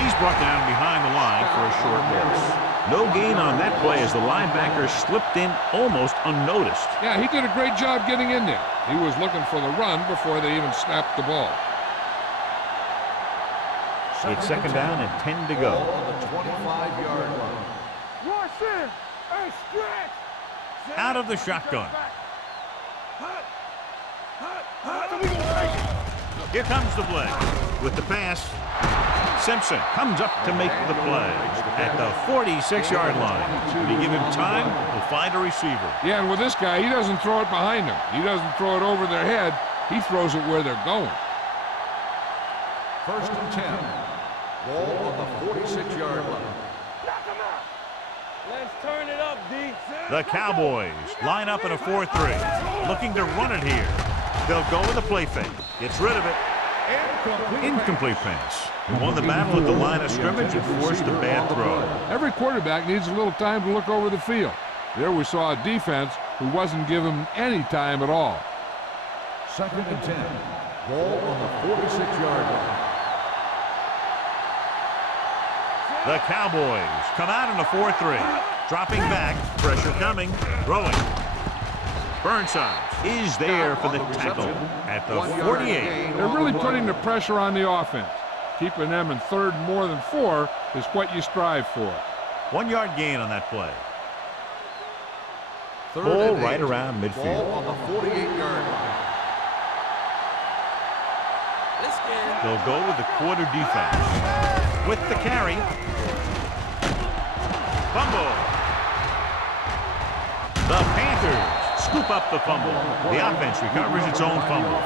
He's brought down behind the line for a short loss. No gain on that play as the linebacker slipped in almost unnoticed. Yeah, he did a great job getting in there. He was looking for the run before they even snapped the ball. It's second down and 10 to go. On the 25-yard line. Rush in. Hey, stretch. Out of the shotgun. Here comes the blitz. With the pass, Simpson comes up to make the play at the 46-yard line. When you give him time, he'll find a receiver. Yeah, and with this guy, he doesn't throw it behind them. He doesn't throw it over their head. He throws it where they're going. First and 10. Ball on the 46-yard line. Let's turn it up, D. The Cowboys line up in a 4-3, looking to run it here. They'll go with a play fake. Gets rid of it. Incomplete pass. He won the battle at the line of scrimmage and forced a bad throw. Every quarterback needs a little time to look over the field. There we saw a defense who wasn't given him any time at all. Second and 10. Ball on the 46-yard line. The Cowboys come out in a 4-3. Dropping back. Pressure coming. Throwing. Burnside is there for the tackle at the 48. They're really putting the pressure on the offense. Keeping them in third more than 4 is what you strive for. 1 yard gain on that play. Ball right around midfield. Ball on the 48-yard line. They'll go with the quarter defense. With the carry. Fumble. The Panthers scoop up the fumble. The offense recovers its own fumble.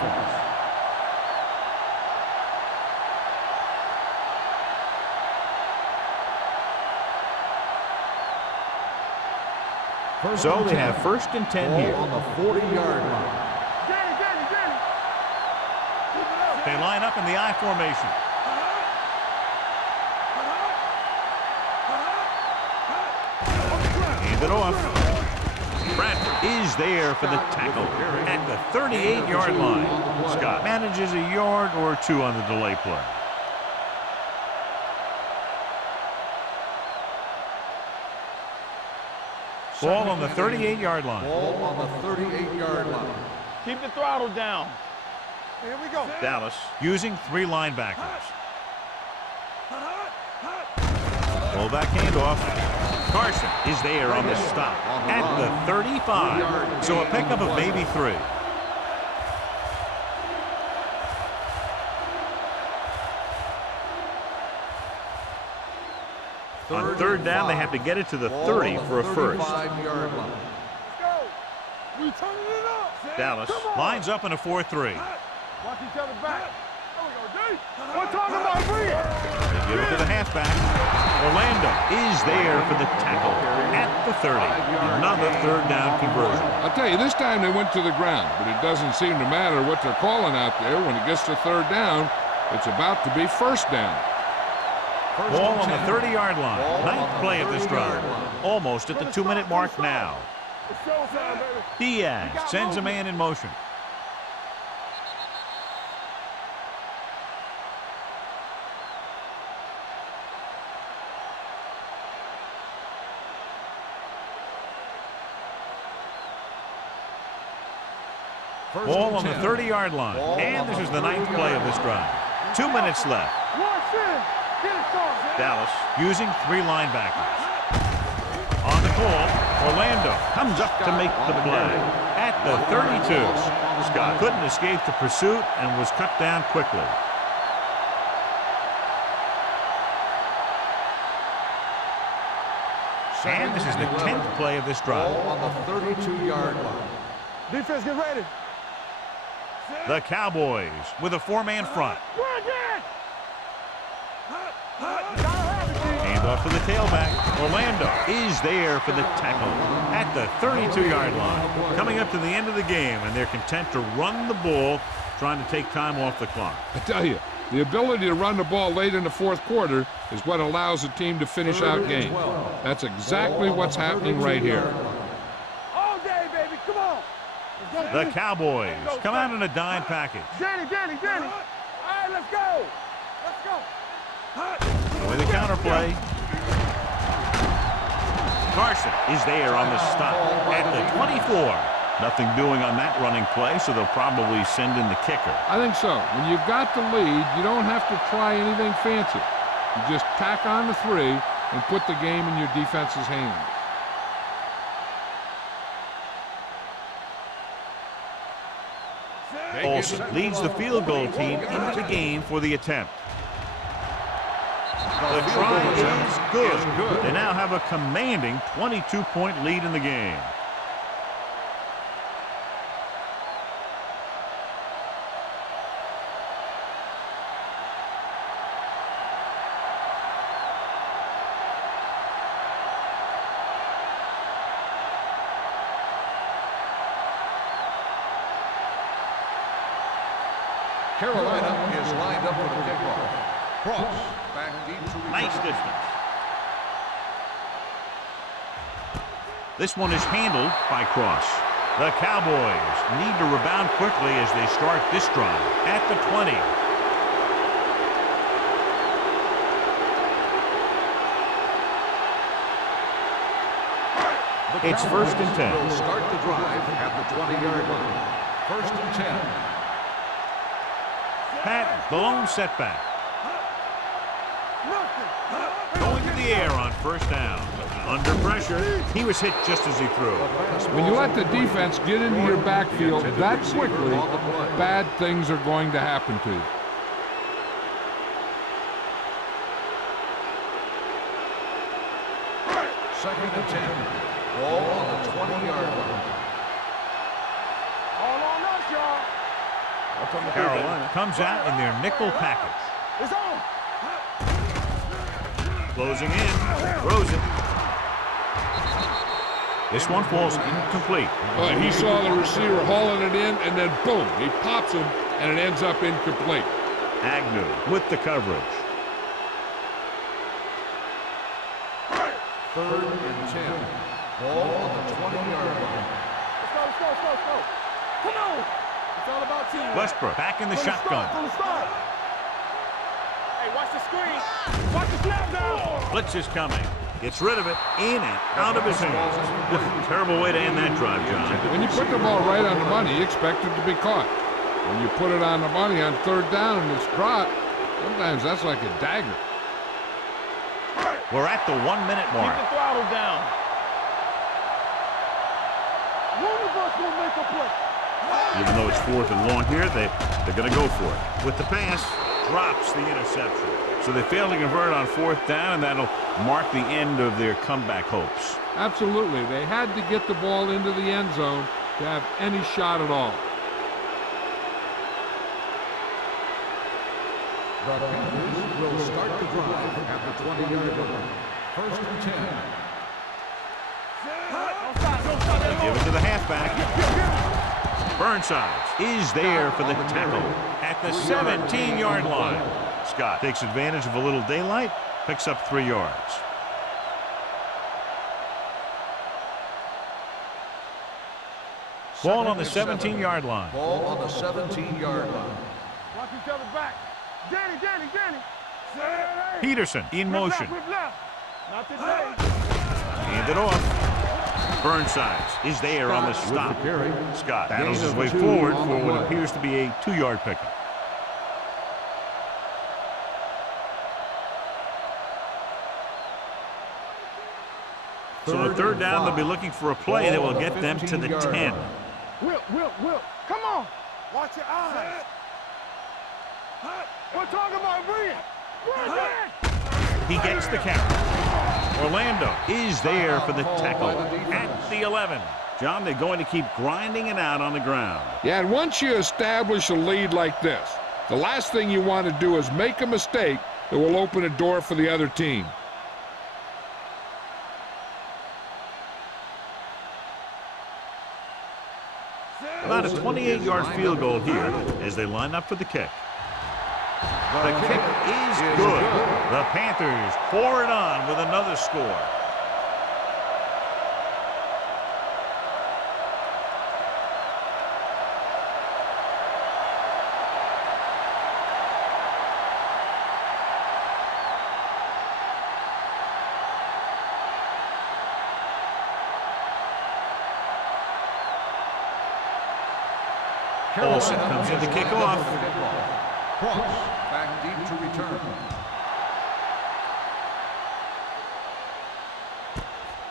So they have first and 10 here. On the 40-yard line. They line up in the I formation. Hand it off. Bradford is there for the tackle at the 38-yard line. Scott manages a yard or two on the delay play. Ball on the 38-yard line. Ball on the 38-yard line. Keep the throttle down. Here we go. Dallas using 3 linebackers. Fullback handoff. Carson is there on the stop at the 35. So a pickup of maybe 3. On third down, they have to get it to the 30 for a first. Dallas lines up in a 4-3. Watch each other back. There we go, D. We're talking about free. They give it to the halfback. Orlando is there for the tackle at the 30. Another third down conversion. I'll tell you, this time they went to the ground, but it doesn't seem to matter what they're calling out there. When it gets to third down, it's about to be first down. Ball on the 30-yard line. Ninth play of this drive. Almost at the 2-minute mark now. Diaz sends a man in motion. Ball on the 30-yard line. And this is the 9th play of this drive. 2 minutes left. Dallas using 3 linebackers. On the call, Orlando comes up to make the play at the 32. Scott couldn't escape the pursuit and was cut down quickly. And this is the 10th play of this drive. On the 32-yard line. Defense, get ready. The Cowboys with a 4-man front. Hand off to the tailback. Orlando is there for the tackle at the 32-yard line. Coming up to the end of the game, and they're content to run the ball, trying to take time off the clock. I tell you, the ability to run the ball late in the fourth quarter is what allows a team to finish out games. That's exactly what's happening right here. All day, baby. Come on. The Cowboys come out in a dime package. Danny. All right, let's go. With the counterplay. Carson is there on the stop at the 24. Nothing doing on that running play, so they'll probably send in the kicker. I think so. When you've got the lead, you don't have to try anything fancy. You just tack on the 3 and put the game in your defense's hands. Olsen leads the field goal team into the game for the attempt. The try is good. They now have a commanding 22-point lead in the game. Carolina is lined up for the kickoff. Cross back deep to return. Nice distance. This one is handled by Cross. The Cowboys need to rebound quickly as they start this drive at the 20. It's first and 10. Will start the drive at the 20-yard line. First and 10. Patton, the lone setback. Going to the air on first down. Under pressure, he was hit just as he threw. When you let the defense get into your backfield that quickly, bad things are going to happen to you. Second and 10. Ball on the 20-yard line. All on us, y'all. Carolina comes out in their nickel package. It's on. Closing in, throws it. This one falls incomplete. He saw the receiver hauling it in, and then boom, he pops him, and it ends up incomplete. Agnew with the coverage. Third and 10. Ball on the 20-yard line. Let's go. Come on. It's all about teamwork. Westbrook back in the shotgun. From the start. Hey, watch the screen. Watch the snap down. Blitz is coming. Gets rid of it, in and out of his hands. Terrible way to end that drive, John. When you put the ball right on the money, you expect it to be caught. When you put it on the money on third down and it's dropped, sometimes that's like a dagger. We're at the 1-minute mark. Keep the throttle down. One of us will make a play. Even though it's 4th and long here, they're going to go for it. With the pass, drops the interception. So they fail to convert on 4th down, and that'll mark the end of their comeback hopes. Absolutely. They had to get the ball into the end zone to have any shot at all. The Panthers will start the drive at the 20-yard line. 1st and 10. They give it to the halfback. Burnside is there for the tackle at the 17-yard line. Scott takes advantage of a little daylight, picks up 3 yards. Ball on the 17-yard line. Ball on the 17-yard line. Watch each other back. Danny. Peterson in motion. Whip left. Not today. Hand it off. Burnside is there on the stop. Scott battles his way forward for what appears to be a 2-yard pickup. So on 3rd down, they'll be looking for a play that will get them to the 10. Will. Come on. Watch your eyes. We're talking about Brian. He gets the carry. Orlando is there for the tackle at the 11. John, they're going to keep grinding it out on the ground. Yeah, and once you establish a lead like this, the last thing you want to do is make a mistake that will open a door for the other team. About a 28-yard field goal here as they line up for the kick. The kick is good. The Panthers pour it on with another score. Olsen comes in to kick off. Cross back deep to return.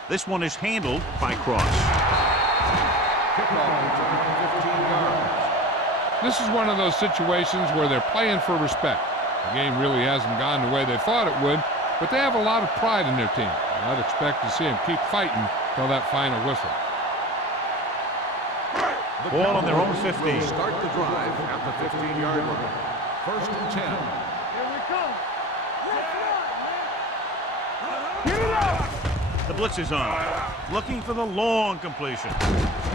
This one is handled by Cross. Kickoff return 15 yards. This is one of those situations where they're playing for respect. The game really hasn't gone the way they thought it would, but they have a lot of pride in their team. I'd expect to see them keep fighting till that final whistle. Ball on their own 15. Start the drive at the 15-yard line. 1st and 10. Here we come. Get it up. The blitz is on. Looking for the long completion.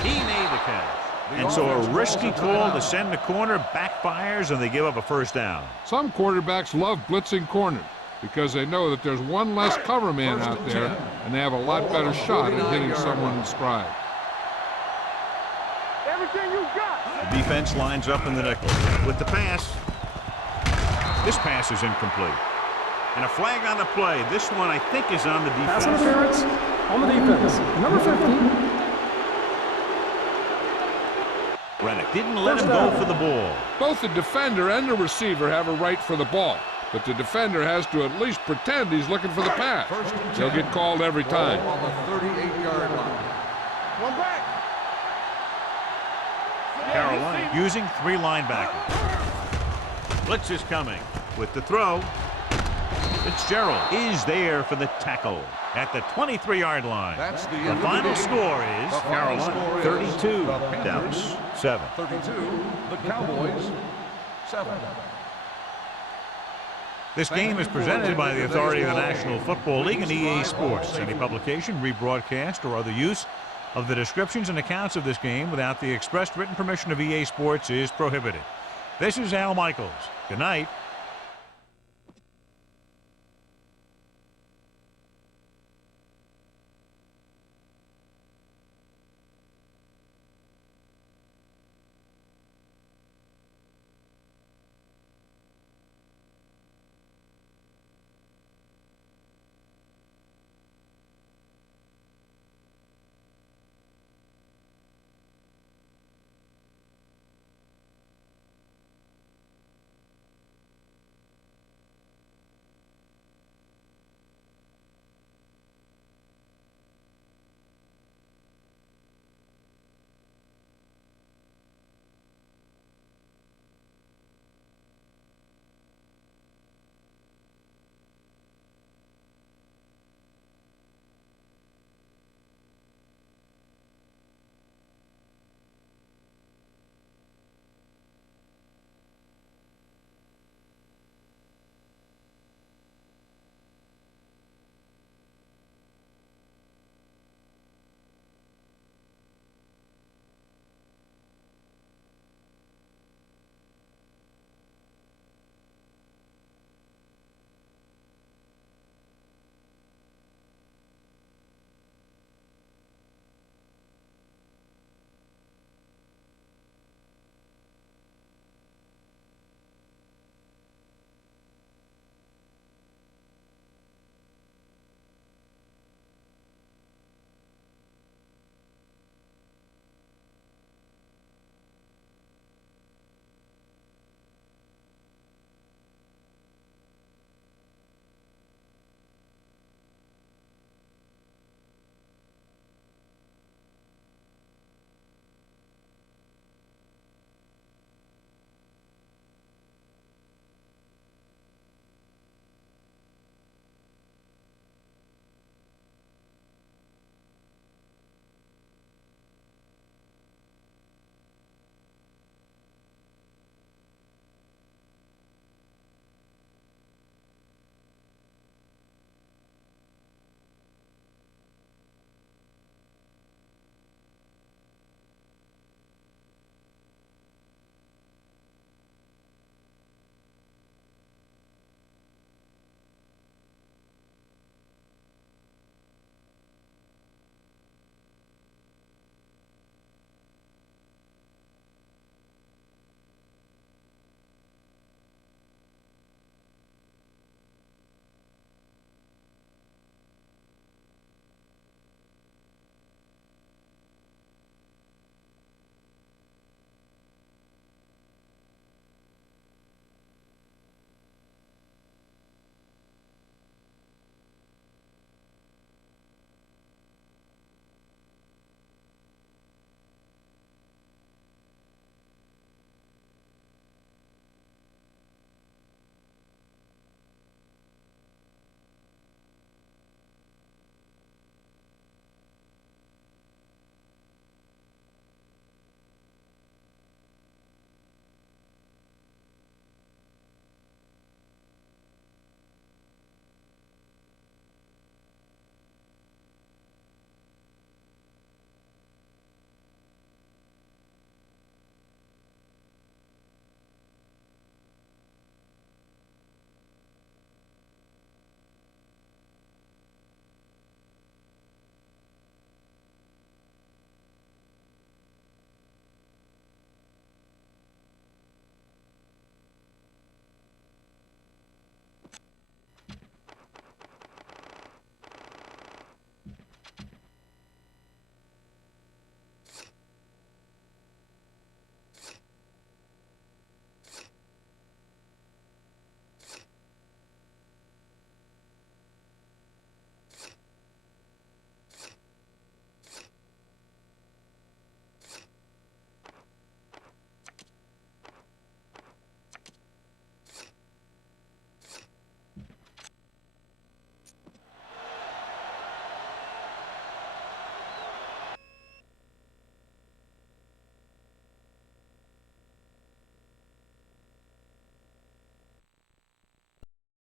He made the catch. And so a risky call to send the corner backfires, and they give up a 1st down. Some quarterbacks love blitzing corners because they know that there's one less cover man out there, and they have a lot better shot at hitting someone in stride. Everything you got. The defense lines up in the nickel with the pass. This pass is incomplete. And a flag on the play. This one, I think, is on the defense. Pass interference on the defense. Number 50. Rennick didn't let him go for the ball. Both the defender and the receiver have a right for the ball, but the defender has to at least pretend he's looking for the pass. He'll get called every time. Ball on the 38-yard line. One back. Carolina using 3 linebackers. Blitz is coming with the throw. Fitzgerald is there for the tackle at the 23-yard line. That's the final score is Carolina 32, Dallas 7. 32, the Cowboys 7. This game is presented by the authority of the National Football League and EA Sports. Any publication, rebroadcast, or other use of the descriptions and accounts of this game without the expressed written permission of EA Sports is prohibited. This is Al Michaels. Good night.